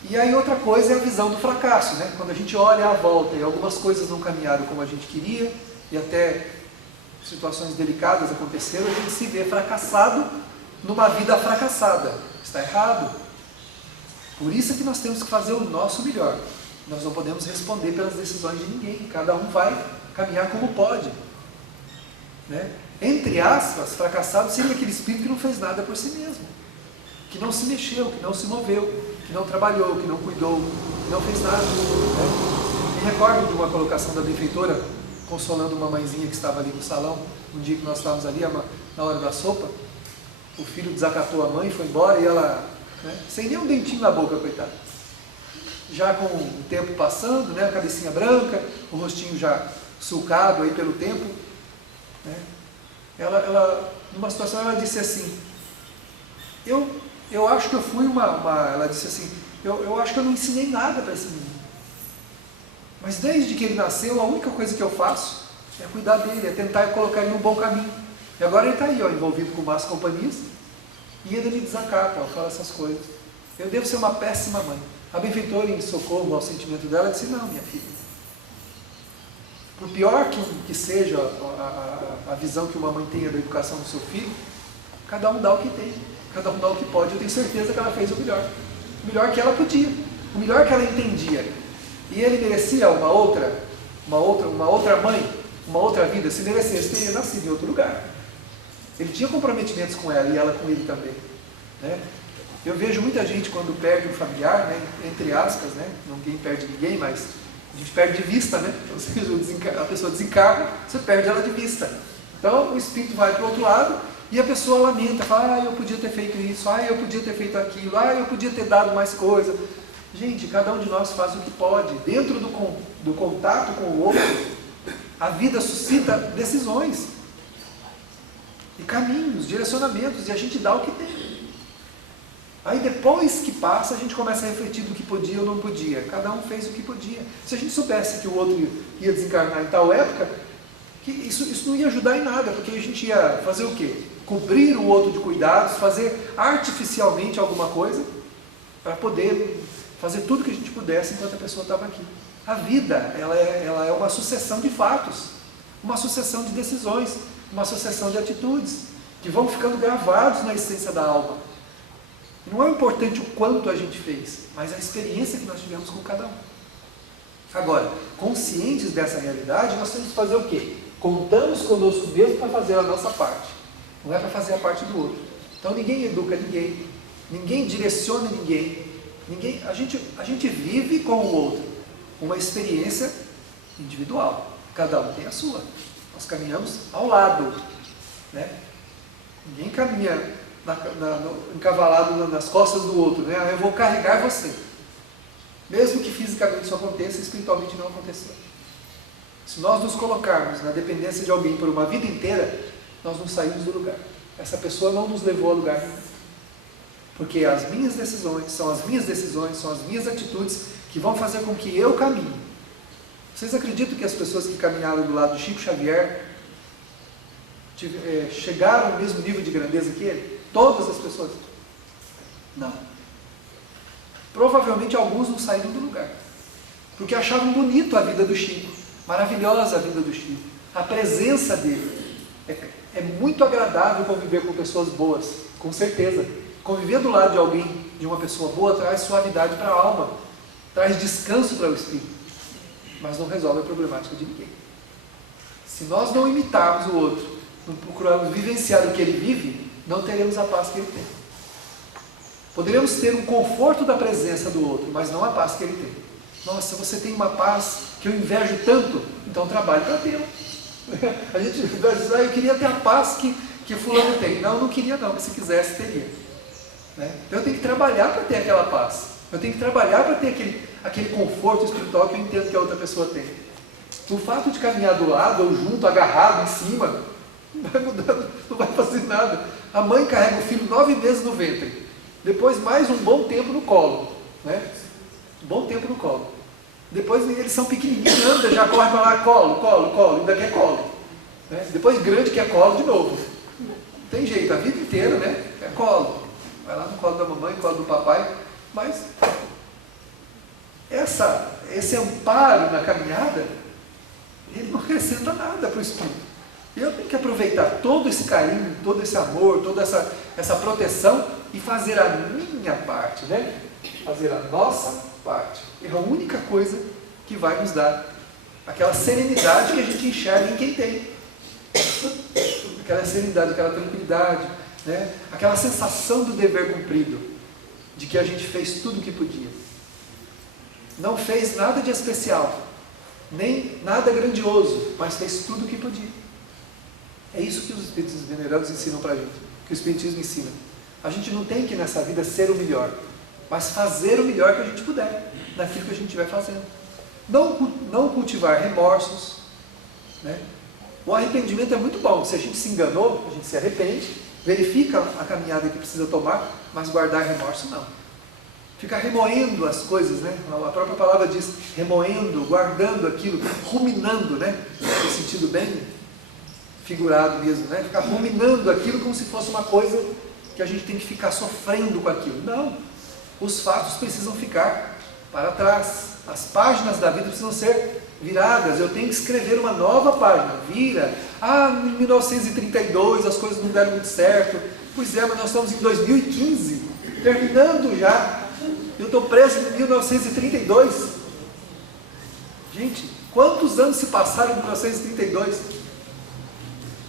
E aí outra coisa é a visão do fracasso, né? Quando a gente olha à volta e algumas coisas não caminharam como a gente queria, e até situações delicadas aconteceram, a gente se vê fracassado numa vida fracassada. Está errado. Por isso que nós temos que fazer o nosso melhor. Nós não podemos responder pelas decisões de ninguém, cada um vai caminhar como pode. Né? Entre aspas, fracassado seria aquele espírito que não fez nada por si mesmo, que não se mexeu, que não se moveu, que não trabalhou, que não cuidou, que não fez nada. Né? Me recordo de uma colocação da benfeitora, consolando uma mãezinha que estava ali no salão, um dia que nós estávamos ali, na hora da sopa, o filho desacatou a mãe, foi embora e ela, né, sem nem um dentinho na boca, coitada. Já com o tempo passando, né, a cabecinha branca, o rostinho já sulcado aí pelo tempo, né, ela, numa situação, ela disse assim, eu acho que eu fui ela disse assim, eu acho que eu não ensinei nada para esse menino. Mas desde que ele nasceu, a única coisa que eu faço é cuidar dele, é tentar colocar ele no bom caminho. E agora ele está aí, envolvido com más companhias, e ainda me desacata, fala essas coisas. Eu devo ser uma péssima mãe. A benfeitora, em socorro ao sentimento dela, disse, não, minha filha. Por pior que seja a visão que uma mãe tenha da educação do seu filho, cada um dá o que tem. Cada um dá o que pode. Eu tenho certeza que ela fez o melhor que ela podia, o melhor que ela entendia. E ele merecia uma outra mãe, uma outra vida. Se merecesse, teria nascido em outro lugar. Ele tinha comprometimentos com ela e ela com ele também. Né? Eu vejo muita gente quando perde um familiar, né, entre aspas, né, ninguém perde ninguém, mas a gente perde de vista, né? Ou seja, a pessoa desencarna, você perde ela de vista. Então o espírito vai para o outro lado e a pessoa lamenta, fala, eu podia ter feito isso, eu podia ter feito aquilo, eu podia ter dado mais coisa. Gente, cada um de nós faz o que pode. Dentro do contato com o outro, a vida suscita decisões e caminhos, direcionamentos, e a gente dá o que tem. Aí depois que passa, a gente começa a refletir do que podia ou não podia. Cada um fez o que podia. Se a gente soubesse que o outro ia desencarnar em tal época, que isso não ia ajudar em nada, porque a gente ia fazer o quê? Cobrir o outro de cuidados, fazer artificialmente alguma coisa, para poder fazer tudo que a gente pudesse enquanto a pessoa estava aqui. A vida, ela é uma sucessão de fatos, uma sucessão de decisões, uma sucessão de atitudes, que vão ficando gravados na essência da alma. Não é importante o quanto a gente fez, mas a experiência que nós tivemos com cada um. Agora, conscientes dessa realidade, nós temos que fazer o quê? Contamos conosco mesmo para fazer a nossa parte. Não é para fazer a parte do outro. Então ninguém educa ninguém, ninguém direciona ninguém. A gente vive com o outro uma experiência individual. Cada um tem a sua. Nós caminhamos ao lado, né? Ninguém caminha encavalado nas costas do outro, né? Eu vou carregar você. Mesmo que fisicamente isso aconteça, espiritualmente não aconteceu. Se nós nos colocarmos na dependência de alguém por uma vida inteira, nós não saímos do lugar. Essa pessoa não nos levou a lugar nenhum. Porque as minhas decisões, são as minhas atitudes que vão fazer com que eu caminhe. Vocês acreditam que as pessoas que caminharam do lado de Chico Xavier chegaram ao mesmo nível de grandeza que ele? Todas as pessoas? Não. Provavelmente alguns não saíram do lugar. Porque achavam bonito a vida do Chico. Maravilhosa a vida do Chico. A presença dele. É muito agradável conviver com pessoas boas, com certeza. Conviver do lado de alguém, de uma pessoa boa, traz suavidade para a alma, traz descanso para o espírito, mas não resolve a problemática de ninguém. Se nós não imitarmos o outro, não procurarmos vivenciar o que ele vive, não teremos a paz que ele tem. Poderemos ter um conforto da presença do outro, mas não a paz que ele tem. Nossa, você tem uma paz que eu invejo tanto, então trabalhe para tê-la. A gente diz, eu queria ter a paz que fulano tem. Não, não queria não, mas se quisesse, teria. Né? Então eu tenho que trabalhar para ter aquela paz. Eu tenho que trabalhar para ter aquele conforto espiritual que eu entendo que a outra pessoa tem. O fato de caminhar do lado, ou junto, agarrado em cima, não vai mudar, não vai fazer nada. A mãe carrega o filho 9 meses no ventre. Depois mais um bom tempo no colo. Né? Um bom tempo no colo. Depois eles são pequenininhos, anda, já corre para lá, colo, ainda quer colo. Né? Depois grande quer colo de novo. Não tem jeito, a vida inteira, né? É colo. Vai lá no colo da mamãe, no colo do papai. Mas esse amparo na caminhada, ele não acrescenta nada para o espírito. Eu tenho que aproveitar todo esse carinho, todo esse amor, toda essa proteção e fazer a minha parte, né? Fazer a nossa parte. É a única coisa que vai nos dar aquela serenidade que a gente enxerga em quem tem. Aquela serenidade, aquela tranquilidade, né? Aquela sensação do dever cumprido, de que a gente fez tudo o que podia. Não fez nada de especial, nem nada grandioso, mas fez tudo o que podia. É isso que os espíritos venerados ensinam para a gente, que o espiritismo ensina. A gente não tem que nessa vida ser o melhor, mas fazer o melhor que a gente puder, naquilo que a gente estiver fazendo. Não cultivar remorsos, né? O arrependimento é muito bom. Se a gente se enganou, a gente se arrepende, verifica a caminhada que precisa tomar, mas guardar remorso não. Ficar remoendo as coisas, né? A própria palavra diz remoendo, guardando aquilo, ruminando, né? No sentido bem figurado mesmo, né? Ficar ruminando aquilo como se fosse uma coisa que a gente tem que ficar sofrendo com aquilo. Não. Os fatos precisam ficar para trás. As páginas da vida precisam ser viradas. Eu tenho que escrever uma nova página. Vira. Em 1932 as coisas não deram muito certo. Pois é, mas nós estamos em 2015, terminando já. Eu estou preso em 1932. Gente, quantos anos se passaram em 1932?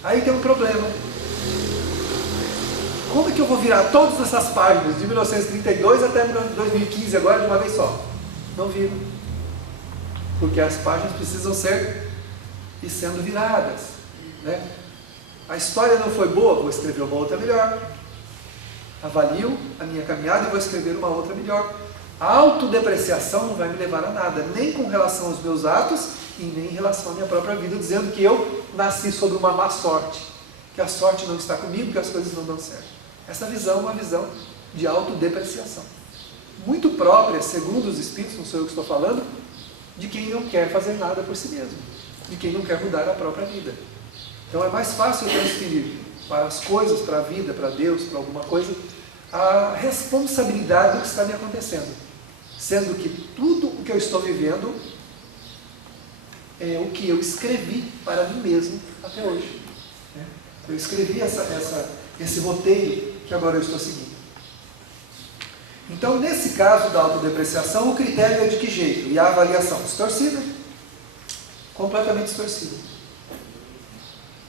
Aí tem um problema. Como é que eu vou virar todas essas páginas de 1932 até 2015 agora de uma vez só? Não viro. Porque as páginas precisam ser e sendo viradas, né? A história não foi boa, vou escrever uma outra melhor. Avalio a minha caminhada e vou escrever uma outra melhor. A autodepreciação não vai me levar a nada, nem com relação aos meus atos e nem em relação à minha própria vida, dizendo que eu nasci sobre uma má sorte, que a sorte não está comigo, que as coisas não dão certo. Essa visão é uma visão de autodepreciação. Muito própria, segundo os Espíritos, não sou eu que estou falando, de quem não quer fazer nada por si mesmo, de quem não quer mudar a própria vida. Então é mais fácil eu transferir para as coisas, para a vida, para Deus, para alguma coisa, a responsabilidade do que está me acontecendo. Sendo que tudo o que eu estou vivendo é o que eu escrevi para mim mesmo até hoje. Eu escrevi esse roteiro que agora eu estou seguindo. Então, nesse caso da autodepreciação, o critério é de que jeito? E a avaliação? Distorcida. Completamente distorcida.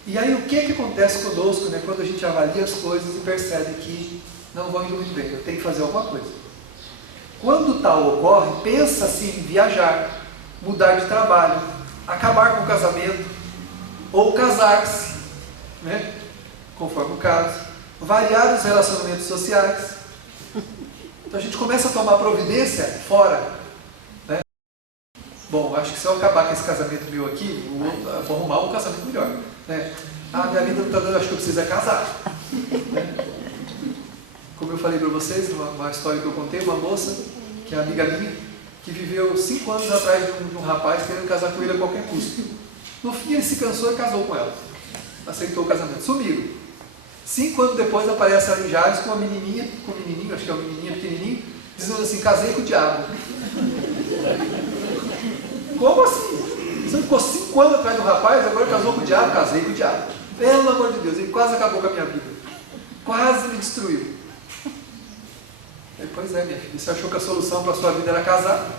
E aí, o que acontece conosco, né, quando a gente avalia as coisas e percebe que não vão indo muito bem, eu tenho que fazer alguma coisa. Quando tal ocorre, pensa-se em viajar, mudar de trabalho, acabar com o casamento, ou casar-se, né, conforme o caso, variar os relacionamentos sociais. Então a gente começa a tomar providência fora, né? Bom, acho que se eu acabar com esse casamento meu aqui, vou arrumar um casamento melhor, né? Minha vida não está dando, acho que eu preciso casar, né? Como eu falei para vocês, uma história que eu contei, uma moça, que é amiga minha, que viveu 5 anos atrás de um rapaz querendo casar com ele a qualquer custo. No fim ele se cansou e casou com ela. Aceitou o casamento. Sumiram. 5 anos depois aparece a em Jales com uma menininha, com um menininho, acho que é um menininho pequenininho, dizendo assim, casei com o diabo. Como assim? Você ficou 5 anos atrás do rapaz, agora casou com o diabo? Casei com o diabo. Pelo amor de Deus, ele quase acabou com a minha vida. Quase me destruiu. Pois é, minha filha, você achou que a solução para a sua vida era casar?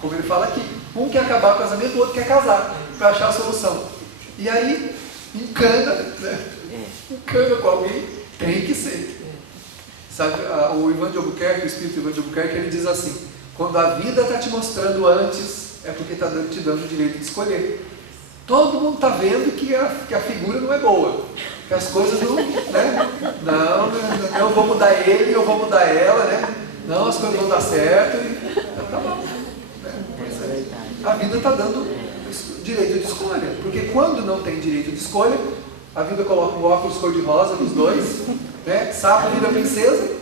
Como ele fala aqui, um quer acabar com o casamento, o outro quer casar, para achar a solução. E aí, encana, né? Encana com alguém, tem que ser. Sabe, o Ivan de Albuquerque, o espírito Ivan de Albuquerque, ele diz assim, quando a vida está te mostrando antes, é porque está te dando o direito de escolher. Todo mundo está vendo que a figura não é boa, que as coisas não, né? Não, eu vou mudar ele, eu vou mudar ela, né? Não, as coisas vão dar certo, e tá bom. Né? Pois é. A vida está dando direito de escolha, porque quando não tem direito de escolha, a vida coloca um óculos cor-de-rosa nos dois, né? Sapo vira princesa,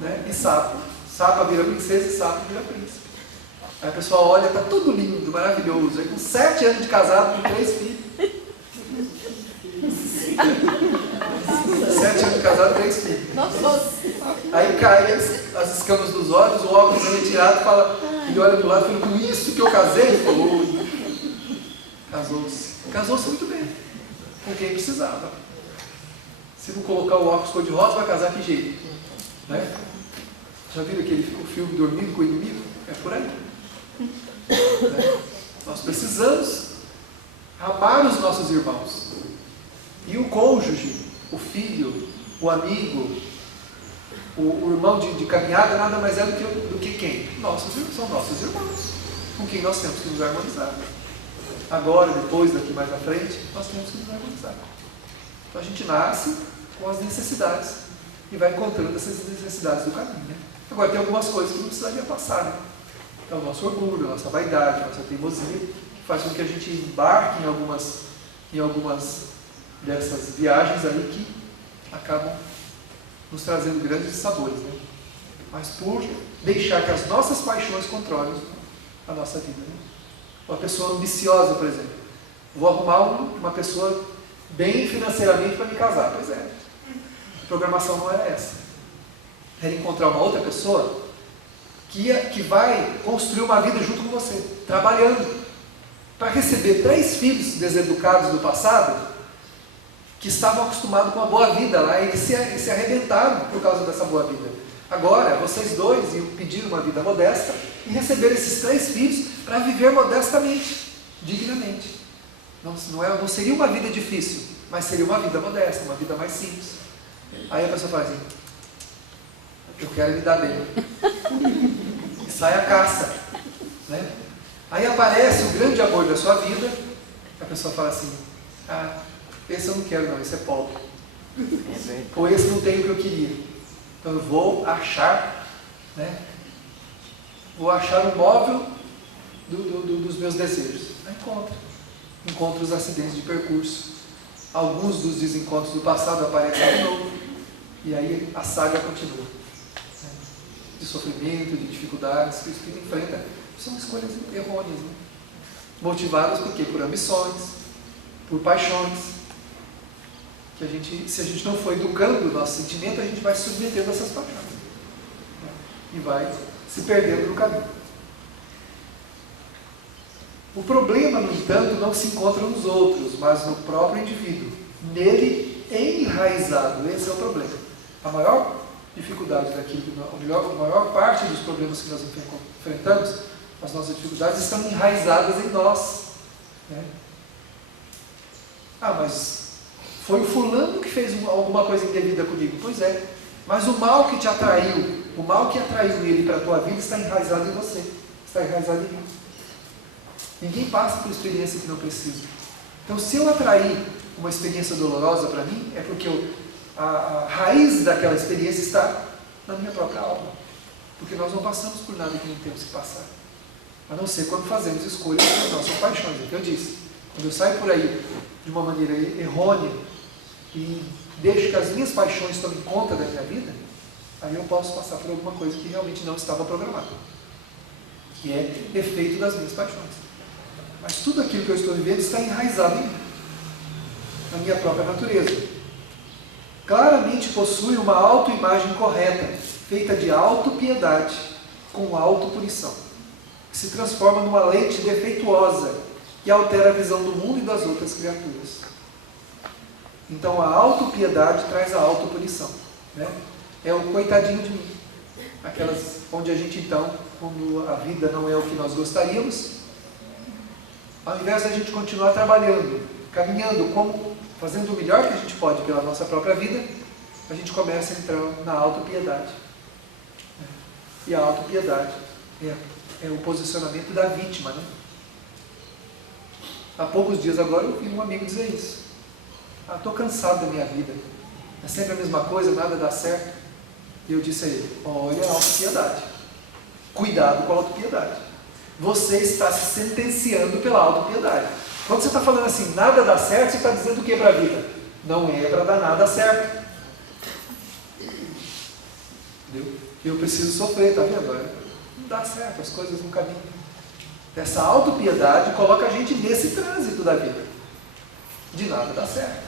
né? E sapa vira princesa e sapo vira príncipe. Aí a pessoa olha, está tudo lindo, maravilhoso, aí com 7 anos de casado, com 3 filhos. 7 anos de casado, 3 filhos. Aí cai as escamas dos olhos, o óculos é retirado, ele olha para o lado e fala, com isso que eu casei? Ele falou, casou-se. Casou-se muito bem, com quem precisava. Se não colocar o óculos cor-de-rosa, vai casar que jeito? Né? Já viram o filme Dormindo com o Inimigo? É por aí. Né? Nós precisamos amar os nossos irmãos. E o cônjuge, o filho, o amigo, o irmão de caminhada nada mais é do que quem? São nossos irmãos, com quem nós temos que nos harmonizar. Agora, depois, daqui mais à frente, nós temos que nos harmonizar. Então a gente nasce com as necessidades e vai encontrando essas necessidades do caminho. Né? Agora tem algumas coisas que não precisaria passar. Né? Então o nosso orgulho, a nossa vaidade, a nossa teimosia, que faz com que a gente embarque em algumas dessas viagens aí que acabam nos trazendo grandes sabores, né? Mas por deixar que as nossas paixões controlem a nossa vida. Né? Uma pessoa ambiciosa, por exemplo. Vou arrumar uma pessoa bem financeiramente para me casar. Pois é. A programação não era essa. Era encontrar uma outra pessoa que vai construir uma vida junto com você, trabalhando, para receber 3 filhos deseducados do passado, que estavam acostumados com a boa vida lá, e se arrebentaram por causa dessa boa vida. Agora, vocês dois iam pedir uma vida modesta e receber esses 3 filhos para viver modestamente, dignamente. Não seria uma vida difícil, mas seria uma vida modesta, uma vida mais simples. Aí a pessoa fala assim, eu quero me dar bem. E sai a caça. Né? Aí aparece o grande amor da sua vida, a pessoa fala assim, esse eu não quero não, esse é pobre. Ou esse não tem o que eu queria. Então eu vou achar, né? Vou achar o móvel dos meus desejos. Aí encontro os acidentes de percurso. Alguns dos desencontros do passado aparecem de novo. E aí a saga continua, né? De sofrimento, de dificuldades que o espírito enfrenta. São escolhas errôneas, né? Motivadas por quê? Por ambições, por paixões. Que se a gente não for educando o nosso sentimento, a gente vai se submetendo a essas paixões, né? E vai se perdendo no caminho. O problema, no entanto, não se encontra nos outros, mas no próprio indivíduo. Nele enraizado. Esse é o problema. A maior dificuldade daquilo, a maior parte dos problemas que nós enfrentamos, as nossas dificuldades estão enraizadas em nós, né? Ah, mas foi o fulano que fez alguma coisa indevida comigo. Pois é, mas o mal que te atraiu, o mal que atraiu ele para a tua vida está enraizado em você, está enraizado em mim. Ninguém passa por experiência que não precisa. Então, se eu atrair uma experiência dolorosa para mim, é porque a raiz daquela experiência está na minha própria alma. Porque nós não passamos por nada que não temos que passar. A não ser quando fazemos escolhas pelas nossas paixões. É o que eu disse. Quando eu saio por aí de uma maneira errônea e deixo que as minhas paixões tomem conta da minha vida, aí eu posso passar por alguma coisa que realmente não estava programada, que é efeito das minhas paixões. Mas tudo aquilo que eu estou vivendo está enraizado em mim, na minha própria natureza. Claramente possui uma autoimagem correta, feita de autopiedade, com autopunição, que se transforma numa lente defeituosa que altera a visão do mundo e das outras criaturas. Então a autopiedade traz a autopunição, né? É o coitadinho de mim. Aquelas onde a gente então, quando a vida não é o que nós gostaríamos, ao invés da gente continuar trabalhando, caminhando, fazendo o melhor que a gente pode pela nossa própria vida, a gente começa a entrar na autopiedade. E a autopiedade é o posicionamento da vítima, né? Há poucos dias agora eu vi um amigo dizer isso. Estou cansado da minha vida. É sempre a mesma coisa, nada dá certo. E eu disse a ele, olha a autopiedade. Cuidado com a autopiedade. Você está se sentenciando pela autopiedade. Quando você está falando assim, nada dá certo, você está dizendo o que para a vida? Não é para dar nada certo. Entendeu? Eu preciso sofrer, está vendo? Não dá certo, as coisas não caminham. Essa autopiedade coloca a gente nesse trânsito da vida. De nada dá certo.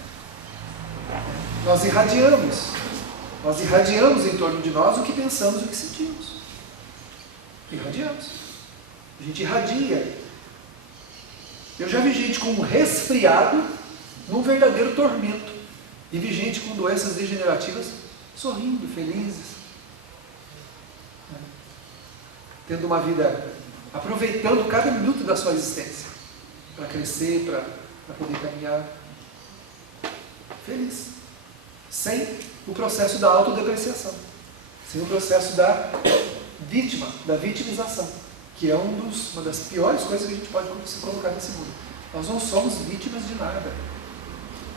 Nós irradiamos em torno de nós o que pensamos e o que sentimos. Irradiamos. A gente irradia. Eu já vi gente com um resfriado num verdadeiro tormento. E vi gente com doenças degenerativas sorrindo, felizes. Tendo uma vida, aproveitando cada minuto da sua existência. Para crescer, para poder caminhar. Feliz. Sem o processo da autodepreciação. Sem o processo da vítima, da vitimização. Que é uma das piores coisas que a gente pode se colocar nesse mundo. Nós não somos vítimas de nada.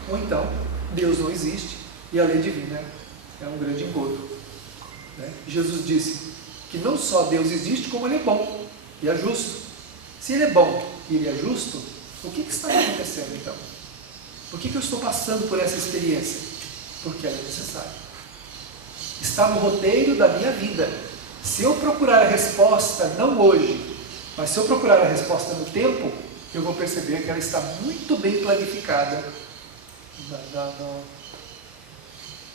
Ou então, Deus não existe e a lei divina é um grande engodo. Né? Jesus disse que não só Deus existe, como Ele é bom e é justo. Se Ele é bom e Ele é justo, o que está acontecendo então? Por que eu estou passando por essa experiência? Porque ela é necessária. Está no roteiro da minha vida. Se eu procurar a resposta, não hoje, mas se eu procurar a resposta no tempo, eu vou perceber que ela está muito bem planificada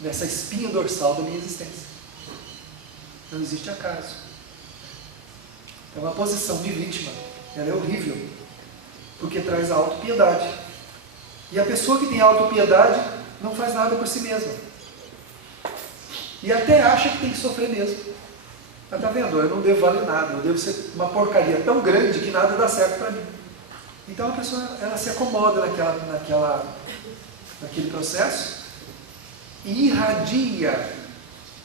nessa espinha dorsal da minha existência. Não existe acaso. Então a posição de vítima, ela é horrível, porque traz a autopiedade. E a pessoa que tem autopiedade não faz nada por si mesma. E até acha que tem que sofrer mesmo. Mas está vendo? Eu não devo valer nada, eu devo ser uma porcaria tão grande que nada dá certo para mim. Então a pessoa ela se acomoda naquele processo e irradia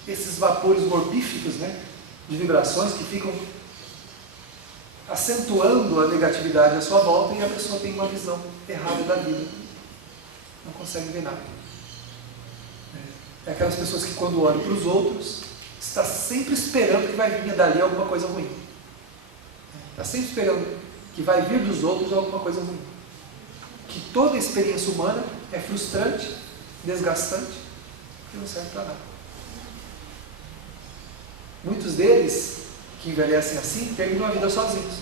esses vapores mortíficos, né, de vibrações que ficam acentuando a negatividade à sua volta e a pessoa tem uma visão errada da vida. Não consegue ver nada. É aquelas pessoas que quando olham para os outros, está sempre esperando que vai vir dali alguma coisa ruim. Está sempre esperando que vai vir dos outros alguma coisa ruim. Que toda experiência humana é frustrante, desgastante e não serve para nada. Muitos deles, que envelhecem assim, terminam a vida sozinhos,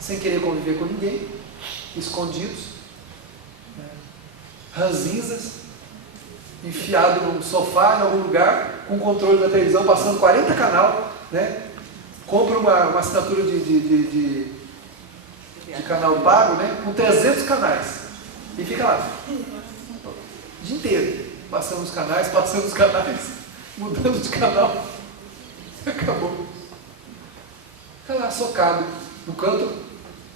sem querer conviver com ninguém, escondidos, né? Ranzinzas, enfiado num sofá em algum lugar, com o controle da televisão, passando 40 canal, né? Compra uma assinatura de canal pago, né? Com 300 canais, e fica lá, o dia inteiro, passando os canais, mudando de canal, acabou. Fica lá socado no canto,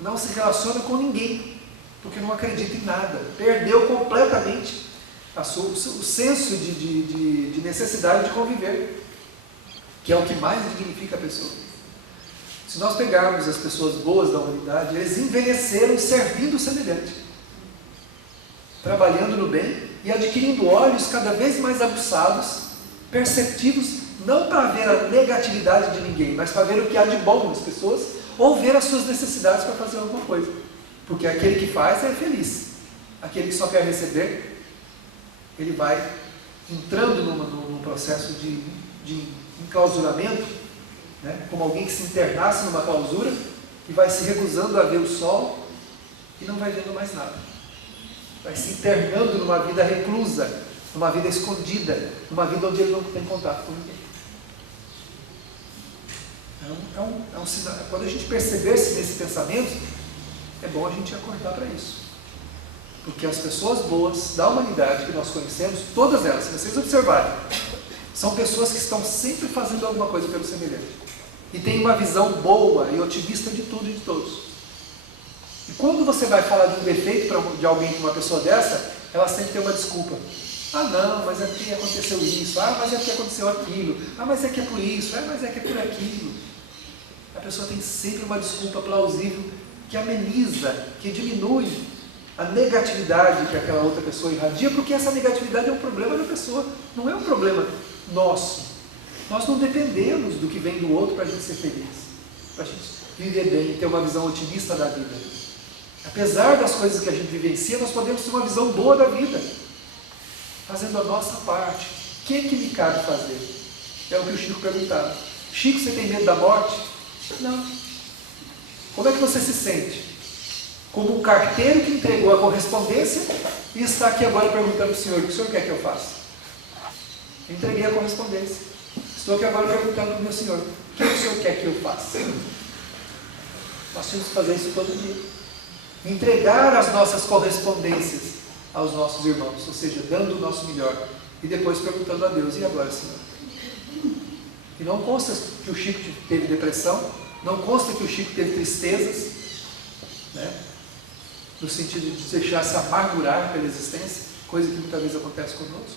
não se relaciona com ninguém, porque não acredita em nada, perdeu completamente o senso de necessidade de conviver, que é o que mais dignifica a pessoa. Se nós pegarmos as pessoas boas da humanidade, eles envelheceram servindo o semelhante, trabalhando no bem e adquirindo olhos cada vez mais aguçados, perceptivos, não para ver a negatividade de ninguém, mas para ver o que há de bom nas pessoas, ou ver as suas necessidades para fazer alguma coisa. Porque aquele que faz é feliz. Aquele que só quer receber, ele vai entrando num processo de enclausuramento, né? Como alguém que se internasse numa clausura e vai se recusando a ver o sol e não vai vendo mais nada. Vai se internando numa vida reclusa, numa vida escondida, numa vida onde ele não tem contato com ninguém. É um sinal. Quando a gente perceber-se nesse pensamento, é bom a gente acordar para isso. Porque as pessoas boas da humanidade que nós conhecemos, todas elas, se vocês observarem, são pessoas que estão sempre fazendo alguma coisa pelo semelhante. E têm uma visão boa e otimista de tudo e de todos. E quando você vai falar de um defeito de alguém, de uma pessoa dessa, ela sempre tem uma desculpa. Ah não, mas é porque aconteceu isso, ah, mas é porque aconteceu aquilo, ah, mas é que é por isso, ah, mas é que é por aquilo. A pessoa tem sempre uma desculpa plausível que ameniza, que diminui a negatividade que aquela outra pessoa irradia, porque essa negatividade é um problema da pessoa, não é um problema nosso. Nós não dependemos do que vem do outro para a gente ser feliz, para a gente viver bem, ter uma visão otimista da vida. Apesar das coisas que a gente vivencia, nós podemos ter uma visão boa da vida, fazendo a nossa parte. O que me cabe fazer? É o que o Chico perguntava. Chico, você tem medo da morte? Não. Como é que você se sente? Como um carteiro que entregou a correspondência e está aqui agora perguntando para o senhor: o que o senhor quer que eu faça? Eu entreguei a correspondência. Estou aqui agora perguntando para o meu senhor: o que o senhor quer que eu faça? Nós temos que fazer isso todo dia. Entregar as nossas correspondências aos nossos irmãos, ou seja, dando o nosso melhor. E depois perguntando a Deus: e agora, Senhor? E não consta que o Chico teve depressão, não consta que o Chico teve tristezas, né? No sentido de deixar se amargurar pela existência, coisa que muitas vezes acontece conosco.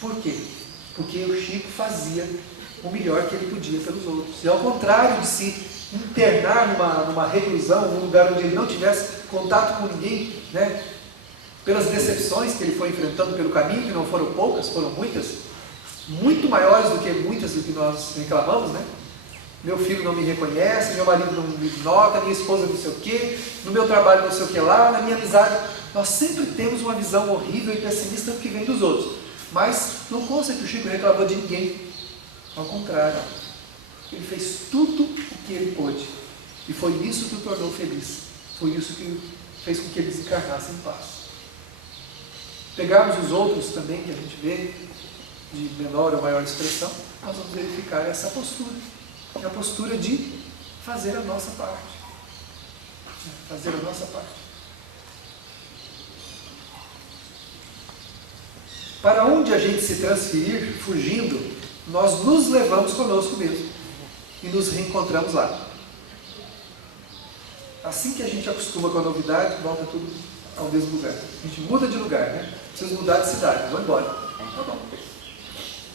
Por quê? Porque o Chico fazia o melhor que ele podia pelos outros. E ao contrário de se internar numa reclusão, num lugar onde ele não tivesse contato com ninguém, né? Pelas decepções que ele foi enfrentando pelo caminho, que não foram poucas, foram muitas, muito maiores do que muitas do que nós reclamamos, né? Meu filho não me reconhece, meu marido não me nota, minha esposa não sei o quê, no meu trabalho não sei o que lá, na minha amizade. Nós sempre temos uma visão horrível e pessimista do que vem dos outros. Mas não consta que o Chico reclamou de ninguém. Ao contrário, ele fez tudo o que ele pôde. E foi isso que o tornou feliz. Foi isso que fez com que ele desencarnasse em paz. Pegarmos os outros também, que a gente vê, de menor ou maior expressão, nós vamos verificar essa postura. É a postura de fazer a nossa parte. Fazer a nossa parte. Para onde a gente se transferir, fugindo, nós nos levamos conosco mesmo. E nos reencontramos lá. Assim que a gente acostuma com a novidade, volta tudo ao mesmo lugar. A gente muda de lugar, né? Preciso mudar de cidade, vou embora. Tá bom.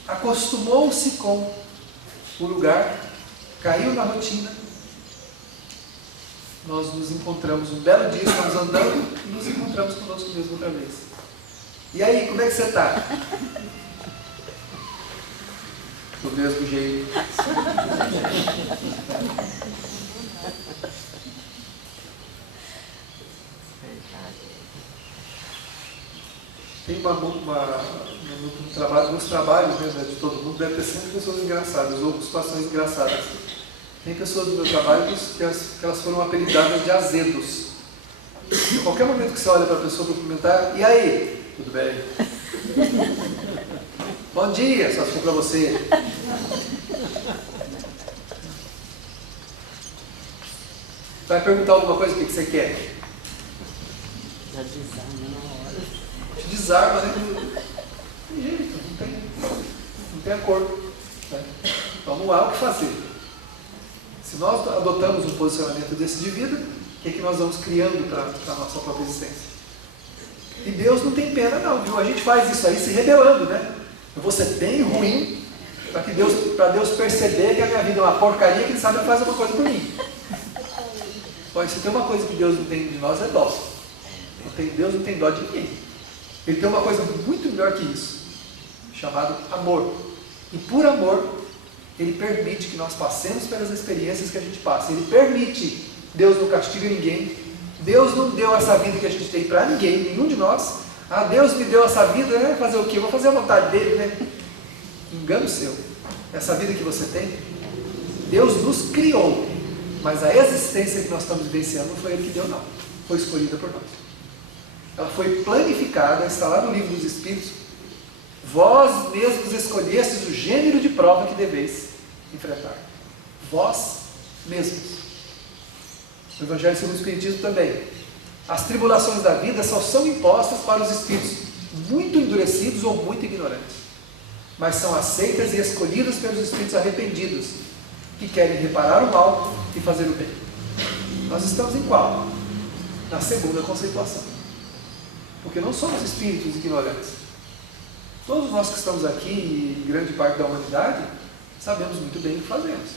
Acostumou-se com o lugar, caiu na rotina, nós nos encontramos um belo dia, estamos andando e nos encontramos conosco mesmo outra vez. E aí, como é que você está? Do mesmo jeito. Tem nos trabalhos, né, de todo mundo, mundo deve ter sempre pessoas engraçadas, ou situações engraçadas. Tem pessoas do meu trabalho que elas foram apelidadas de azedos. Em qualquer momento que você olha para a pessoa para cumprimentar, e aí? Tudo bem? Bom dia, só se for para você. Vai perguntar alguma coisa, o que você quer? Já desarma na hora. Te desarma, né? Não tem jeito, não tem acordo. Né? Então não há o que fazer. Se nós adotamos um posicionamento desse de vida, o que é que nós vamos criando para a nossa própria existência? E Deus não tem pena não, viu? A gente faz isso aí se rebelando, né? Eu vou ser bem ruim para Deus perceber que a minha vida é uma porcaria, que Ele sabe fazer uma coisa por mim. Olha, se tem uma coisa que Deus não tem de nós é dó. Deus não tem dó de ninguém. Ele tem uma coisa muito melhor que isso, chamado amor. E por amor, Ele permite que nós passemos pelas experiências que a gente passa. Ele permite. Deus não castiga ninguém. Deus não deu essa vida que a gente tem para ninguém, nenhum de nós. Ah, Deus me deu essa vida, né? Fazer o quê? Eu vou fazer a vontade dele, né? Engano seu. Essa vida que você tem, Deus nos criou. Mas a existência que nós estamos vivenciando não foi Ele que deu, não. Foi escolhida por nós. Ela foi planificada, está lá no livro dos Espíritos. Vós mesmos escolhestes o gênero de prova que deveis enfrentar. Vós mesmos. No Evangelho segundo o Espiritismo também. As tribulações da vida só são impostas para os espíritos muito endurecidos ou muito ignorantes. Mas são aceitas e escolhidas pelos espíritos arrependidos, que querem reparar o mal e fazer o bem. Nós estamos em qual? Na segunda conceituação. Porque não somos espíritos ignorantes. Todos nós que estamos aqui, e grande parte da humanidade, sabemos muito bem o que fazemos.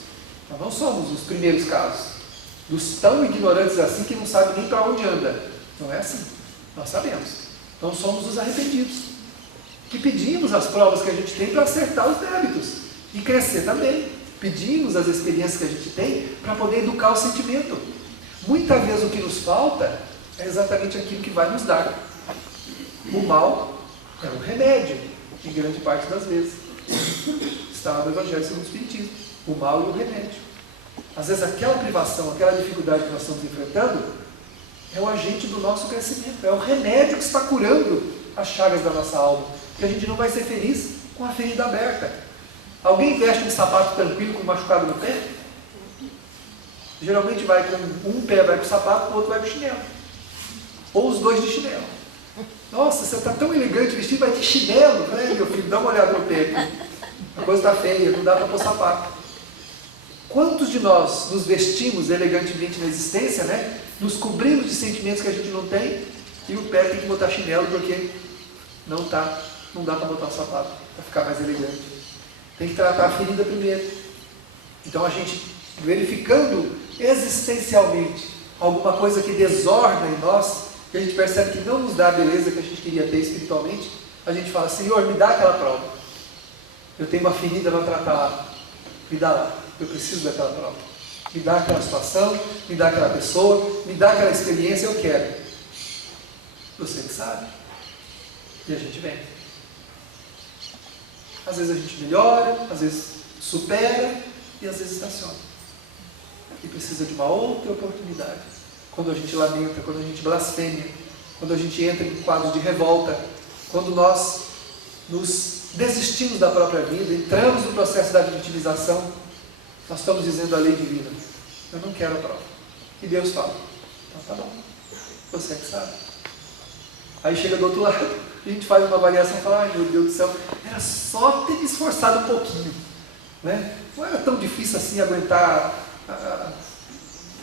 Nós não somos os primeiros casos. Dos tão ignorantes assim que não sabem nem para onde anda. Não é assim. Nós sabemos. Então somos os arrependidos. Que pedimos as provas que a gente tem para acertar os débitos. E crescer também. Pedimos as experiências que a gente tem para poder educar o sentimento. Muitas vezes o que nos falta é exatamente aquilo que vai nos dar. O mal é um remédio, em grande parte das vezes. Está lá no Evangelho segundo o Espiritismo. O mal e o remédio. Às vezes aquela privação, aquela dificuldade que nós estamos enfrentando é o agente do nosso crescimento, é o remédio que está curando as chagas da nossa alma, porque a gente não vai ser feliz com a ferida aberta. Alguém veste um sapato tranquilo com um machucado no pé? Geralmente vai com um pé vai para o sapato, o outro vai para o chinelo, ou os dois de chinelo. Nossa, você está tão elegante vestido, vai de chinelo, né, meu filho? Dá uma olhada no pé aqui. A coisa está feia, não dá para pôr sapato. Quantos de nós nos vestimos elegantemente na existência, né? Nos cobrimos de sentimentos que a gente não tem, e o pé tem que botar chinelo porque não dá para botar o sapato, para ficar mais elegante. Tem que tratar a ferida primeiro. Então a gente, verificando existencialmente alguma coisa que desordena em nós, que a gente percebe que não nos dá a beleza que a gente queria ter espiritualmente, a gente fala, Senhor, me dá aquela prova. Eu tenho uma ferida para tratar lá. Me dá lá. Eu preciso daquela prova. Me dá aquela situação, me dá aquela pessoa, me dá aquela experiência, eu quero. Você que sabe. E a gente vem. Às vezes a gente melhora, às vezes supera e às vezes estaciona. E precisa de uma outra oportunidade. Quando a gente lamenta, quando a gente blasfêmia, quando a gente entra em quadros de revolta, quando nós nos desistimos da própria vida, entramos no processo da vitimização, nós estamos dizendo a lei divina, eu não quero a prova. E Deus fala, então tá bom, você que sabe. Aí chega do outro lado, a gente faz uma avaliação e fala, ai meu Deus do céu, era só ter me esforçado um pouquinho, né? Não era tão difícil assim aguentar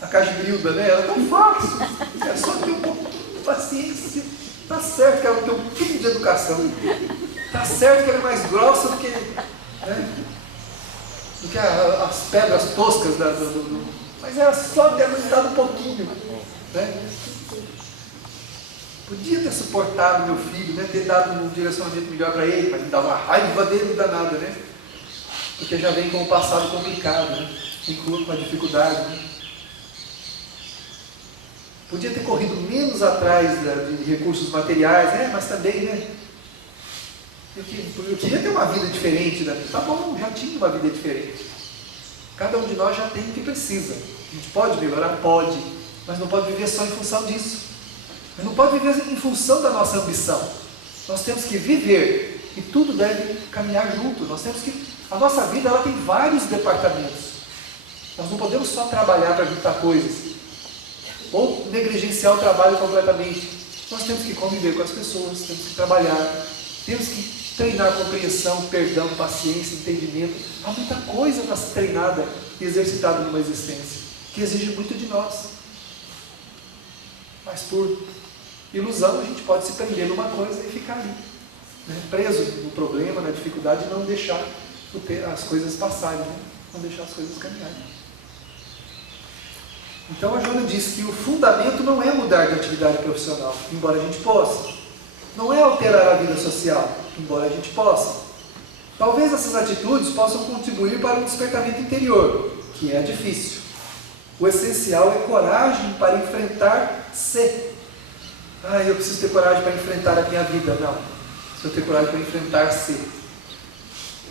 a cajibrilda, né? Era tão fácil, era só ter um pouquinho de paciência. Tá certo que era ter um pouquinho de educação, tá certo que era mais grossa do que, né? Do que as pedras toscas mas era só ter aguentado um pouquinho, né? Podia ter suportado meu filho, né? Ter dado um direcionamento melhor para ele, mas me dava uma raiva dele danada, né? Porque já vem com um passado complicado, né? Com a dificuldade, né? Podia ter corrido menos atrás de recursos materiais, mas também, né? Eu queria ter uma vida diferente da minha. Tá bom, já tinha uma vida diferente. Cada um de nós já tem o que precisa. A gente pode melhorar? Pode. Mas não pode viver só em função disso. Mas não pode viver em função da nossa ambição. Nós temos que viver. E tudo deve caminhar junto. A nossa vida ela tem vários departamentos. Nós não podemos só trabalhar para juntar coisas. Ou negligenciar o trabalho completamente. Nós temos que conviver com as pessoas. Temos que trabalhar. Temos que treinar compreensão, perdão, paciência, entendimento. Há muita coisa para ser treinada e exercitada numa existência, que exige muito de nós. Mas por ilusão a gente pode se prender numa coisa e ficar ali, né? Preso no problema, na dificuldade, e não deixar as coisas passarem, né? Não deixar as coisas caminharem. Então a Joana diz que o fundamento não é mudar de atividade profissional, embora a gente possa. Não é alterar a vida social, embora a gente possa. Talvez essas atitudes possam contribuir para um despertamento interior, que é difícil. O essencial é coragem para enfrentar-se. Eu preciso ter coragem para enfrentar a minha vida. Não. Preciso ter coragem para enfrentar-se.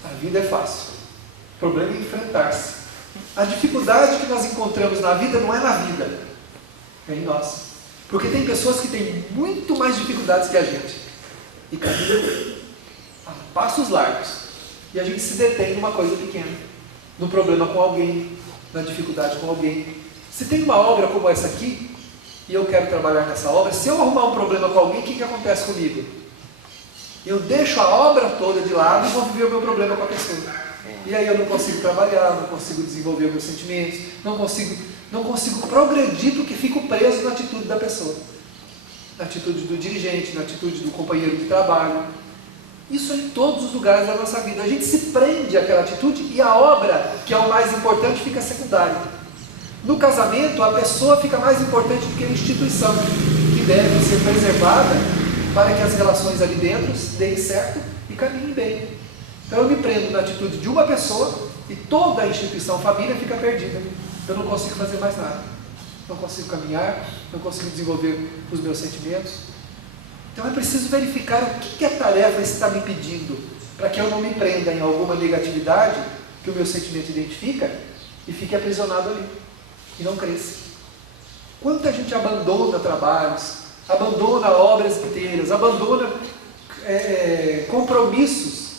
A vida é fácil. O problema é enfrentar-se. A dificuldade que nós encontramos na vida não é na vida, é em nós. Porque tem pessoas que têm muito mais dificuldades que a gente e caminham a passos largos. E a gente se detém numa coisa pequena, no problema com alguém, na dificuldade com alguém. Se tem uma obra como essa aqui, e eu quero trabalhar nessa obra, se eu arrumar um problema com alguém, o que acontece comigo? Eu deixo a obra toda de lado e vou viver o meu problema com a pessoa. E aí eu não consigo trabalhar, não consigo desenvolver os meus sentimentos, não consigo progredir porque fico preso na atitude da pessoa. Na atitude do dirigente, na atitude do companheiro de trabalho. Isso é em todos os lugares da nossa vida. A gente se prende àquela atitude e a obra, que é o mais importante, fica secundária. No casamento, a pessoa fica mais importante do que a instituição, que deve ser preservada para que as relações ali dentro deem certo e caminhem bem. Então eu me prendo na atitude de uma pessoa e toda a instituição, família, fica perdida. Eu não consigo fazer mais nada. Não consigo caminhar, não consigo desenvolver os meus sentimentos. Então é preciso verificar o que a tarefa está me pedindo, para que eu não me prenda em alguma negatividade que o meu sentimento identifica e fique aprisionado ali, e não cresça. Quanta gente abandona trabalhos, abandona obras inteiras, abandona compromissos,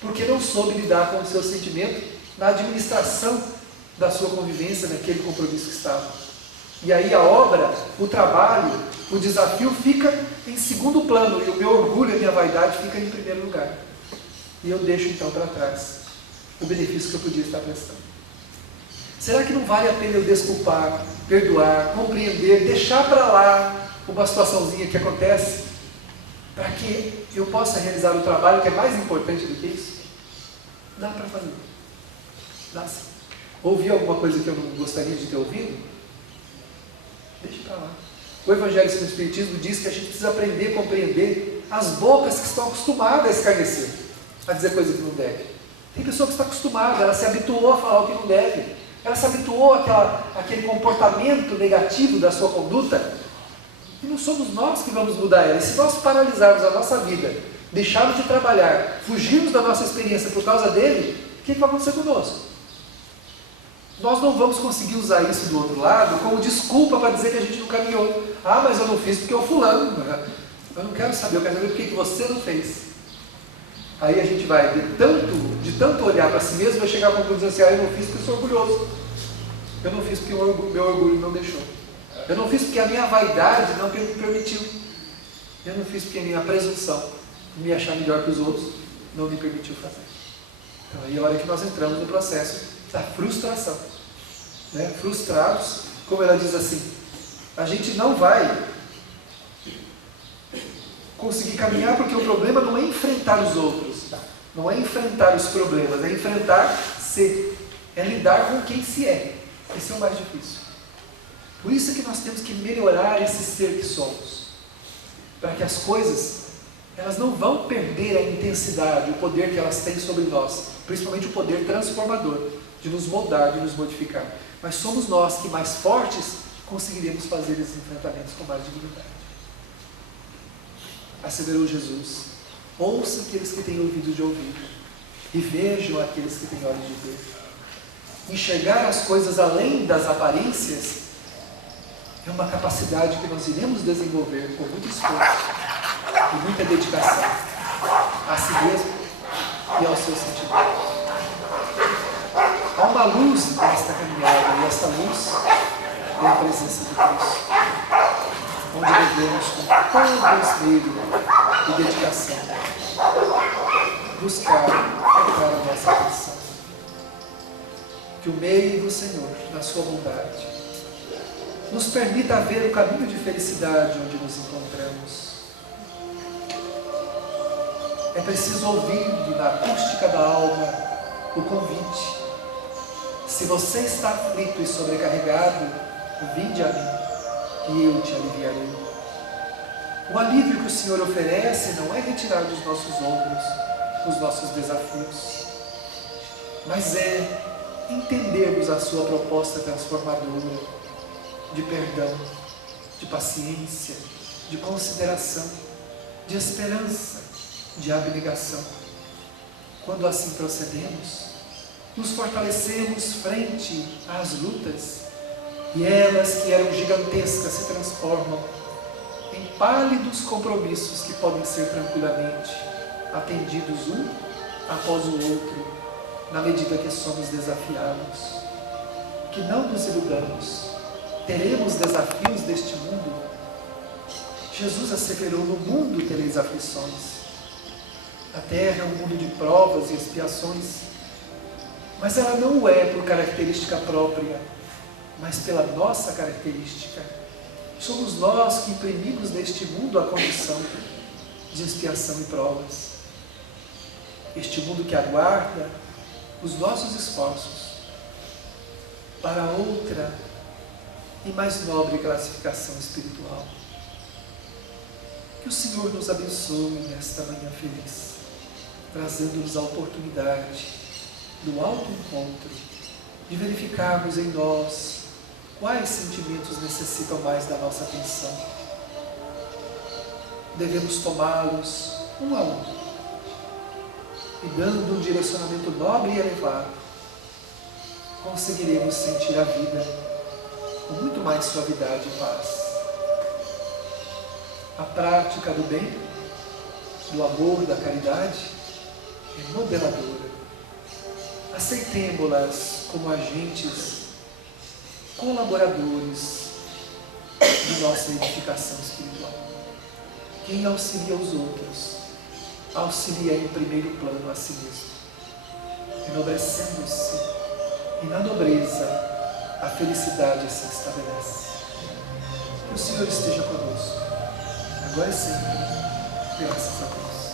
porque não soube lidar com o seu sentimento na administração da sua convivência, naquele compromisso que estava. E aí a obra, o trabalho, o desafio fica em segundo plano, e o meu orgulho, a minha vaidade fica em primeiro lugar. E eu deixo então para trás o benefício que eu podia estar prestando. Será que não vale a pena eu desculpar, perdoar, compreender, deixar para lá uma situaçãozinha que acontece, para que eu possa realizar o trabalho que é mais importante do que isso? Dá para fazer. Dá sim. Ouvi alguma coisa que eu não gostaria de ter ouvido? Deixa para lá. O Evangelho segundo o Espiritismo diz que a gente precisa aprender a compreender as bocas que estão acostumadas a escarnecer, a dizer coisa que não deve. Tem pessoa que está acostumada, ela se habituou a falar o que não deve, ela se habituou àquele comportamento negativo da sua conduta, e não somos nós que vamos mudar ela. E se nós paralisarmos a nossa vida, deixarmos de trabalhar, fugirmos da nossa experiência por causa dele, o que vai acontecer conosco? Nós não vamos conseguir usar isso do outro lado como desculpa para dizer que a gente não caminhou. Mas eu não fiz porque o fulano. Eu não quero saber, eu quero saber por que você não fez. Aí a gente vai, de tanto olhar para si mesmo, vai chegar à conclusão assim: eu não fiz porque eu sou orgulhoso. Eu não fiz porque o meu orgulho não deixou. Eu não fiz porque a minha vaidade não me permitiu. Eu não fiz porque a minha presunção de me achar melhor que os outros não me permitiu fazer. Então aí é a hora que nós entramos no processo da frustração. Né? Frustrados, como ela diz assim, a gente não vai conseguir caminhar porque o problema não é enfrentar os outros, não é enfrentar os problemas, é enfrentar-se, é lidar com quem se é. Esse é o mais difícil. Por isso é que nós temos que melhorar esse ser que somos, para que as coisas elas não vão perder a intensidade, o poder que elas têm sobre nós, principalmente o poder transformador, de nos moldar, de nos modificar. Mas somos nós que, mais fortes, conseguiremos fazer esses enfrentamentos com mais dignidade. Asseverou Jesus: Ouça aqueles que têm ouvido de ouvir e vejam aqueles que têm olhos de ver. Enxergar as coisas além das aparências é uma capacidade que nós iremos desenvolver com muito esforço e muita dedicação a si mesmo e aos seus sentimentos. Há uma luz nesta caminhada, e esta luz é a presença de Cristo, onde devemos, com todo esmero e dedicação, buscar focar a nossa atenção. Que o meio do Senhor, na sua bondade, nos permita ver o caminho de felicidade onde nos encontramos. É preciso ouvir na acústica da alma o convite. Se você está aflito e sobrecarregado, vinde a mim e eu te aliviarei. O alívio que o Senhor oferece não é retirar dos nossos ombros os nossos desafios, mas é entendermos a sua proposta transformadora de perdão, de paciência, de consideração, de esperança, de abnegação. Quando assim procedemos, nos fortalecemos frente às lutas, e elas que eram gigantescas se transformam em pálidos compromissos que podem ser tranquilamente atendidos um após o outro, na medida que somos desafiados. Que não nos iludamos, teremos desafios deste mundo. Jesus asseverou: no mundo tereis aflições. A terra é um mundo de provas e expiações, mas ela não o é por característica própria, mas pela nossa característica. Somos nós que imprimimos neste mundo a condição de expiação e provas. Este mundo que aguarda os nossos esforços para outra e mais nobre classificação espiritual. Que o Senhor nos abençoe nesta manhã feliz, trazendo-nos a oportunidade do autoencontro, de verificarmos em nós quais sentimentos necessitam mais da nossa atenção. Devemos tomá-los um a um, e dando um direcionamento nobre e elevado, conseguiremos sentir a vida com muito mais suavidade e paz. A prática do bem, do amor, da caridade é modeladora. Aceitemo-las como agentes colaboradores de nossa edificação espiritual. Quem auxilia os outros, auxilia em primeiro plano a si mesmo, enobrecendo-se, e na nobreza a felicidade se estabelece. Que o Senhor esteja conosco, agora e sempre, graças a Deus.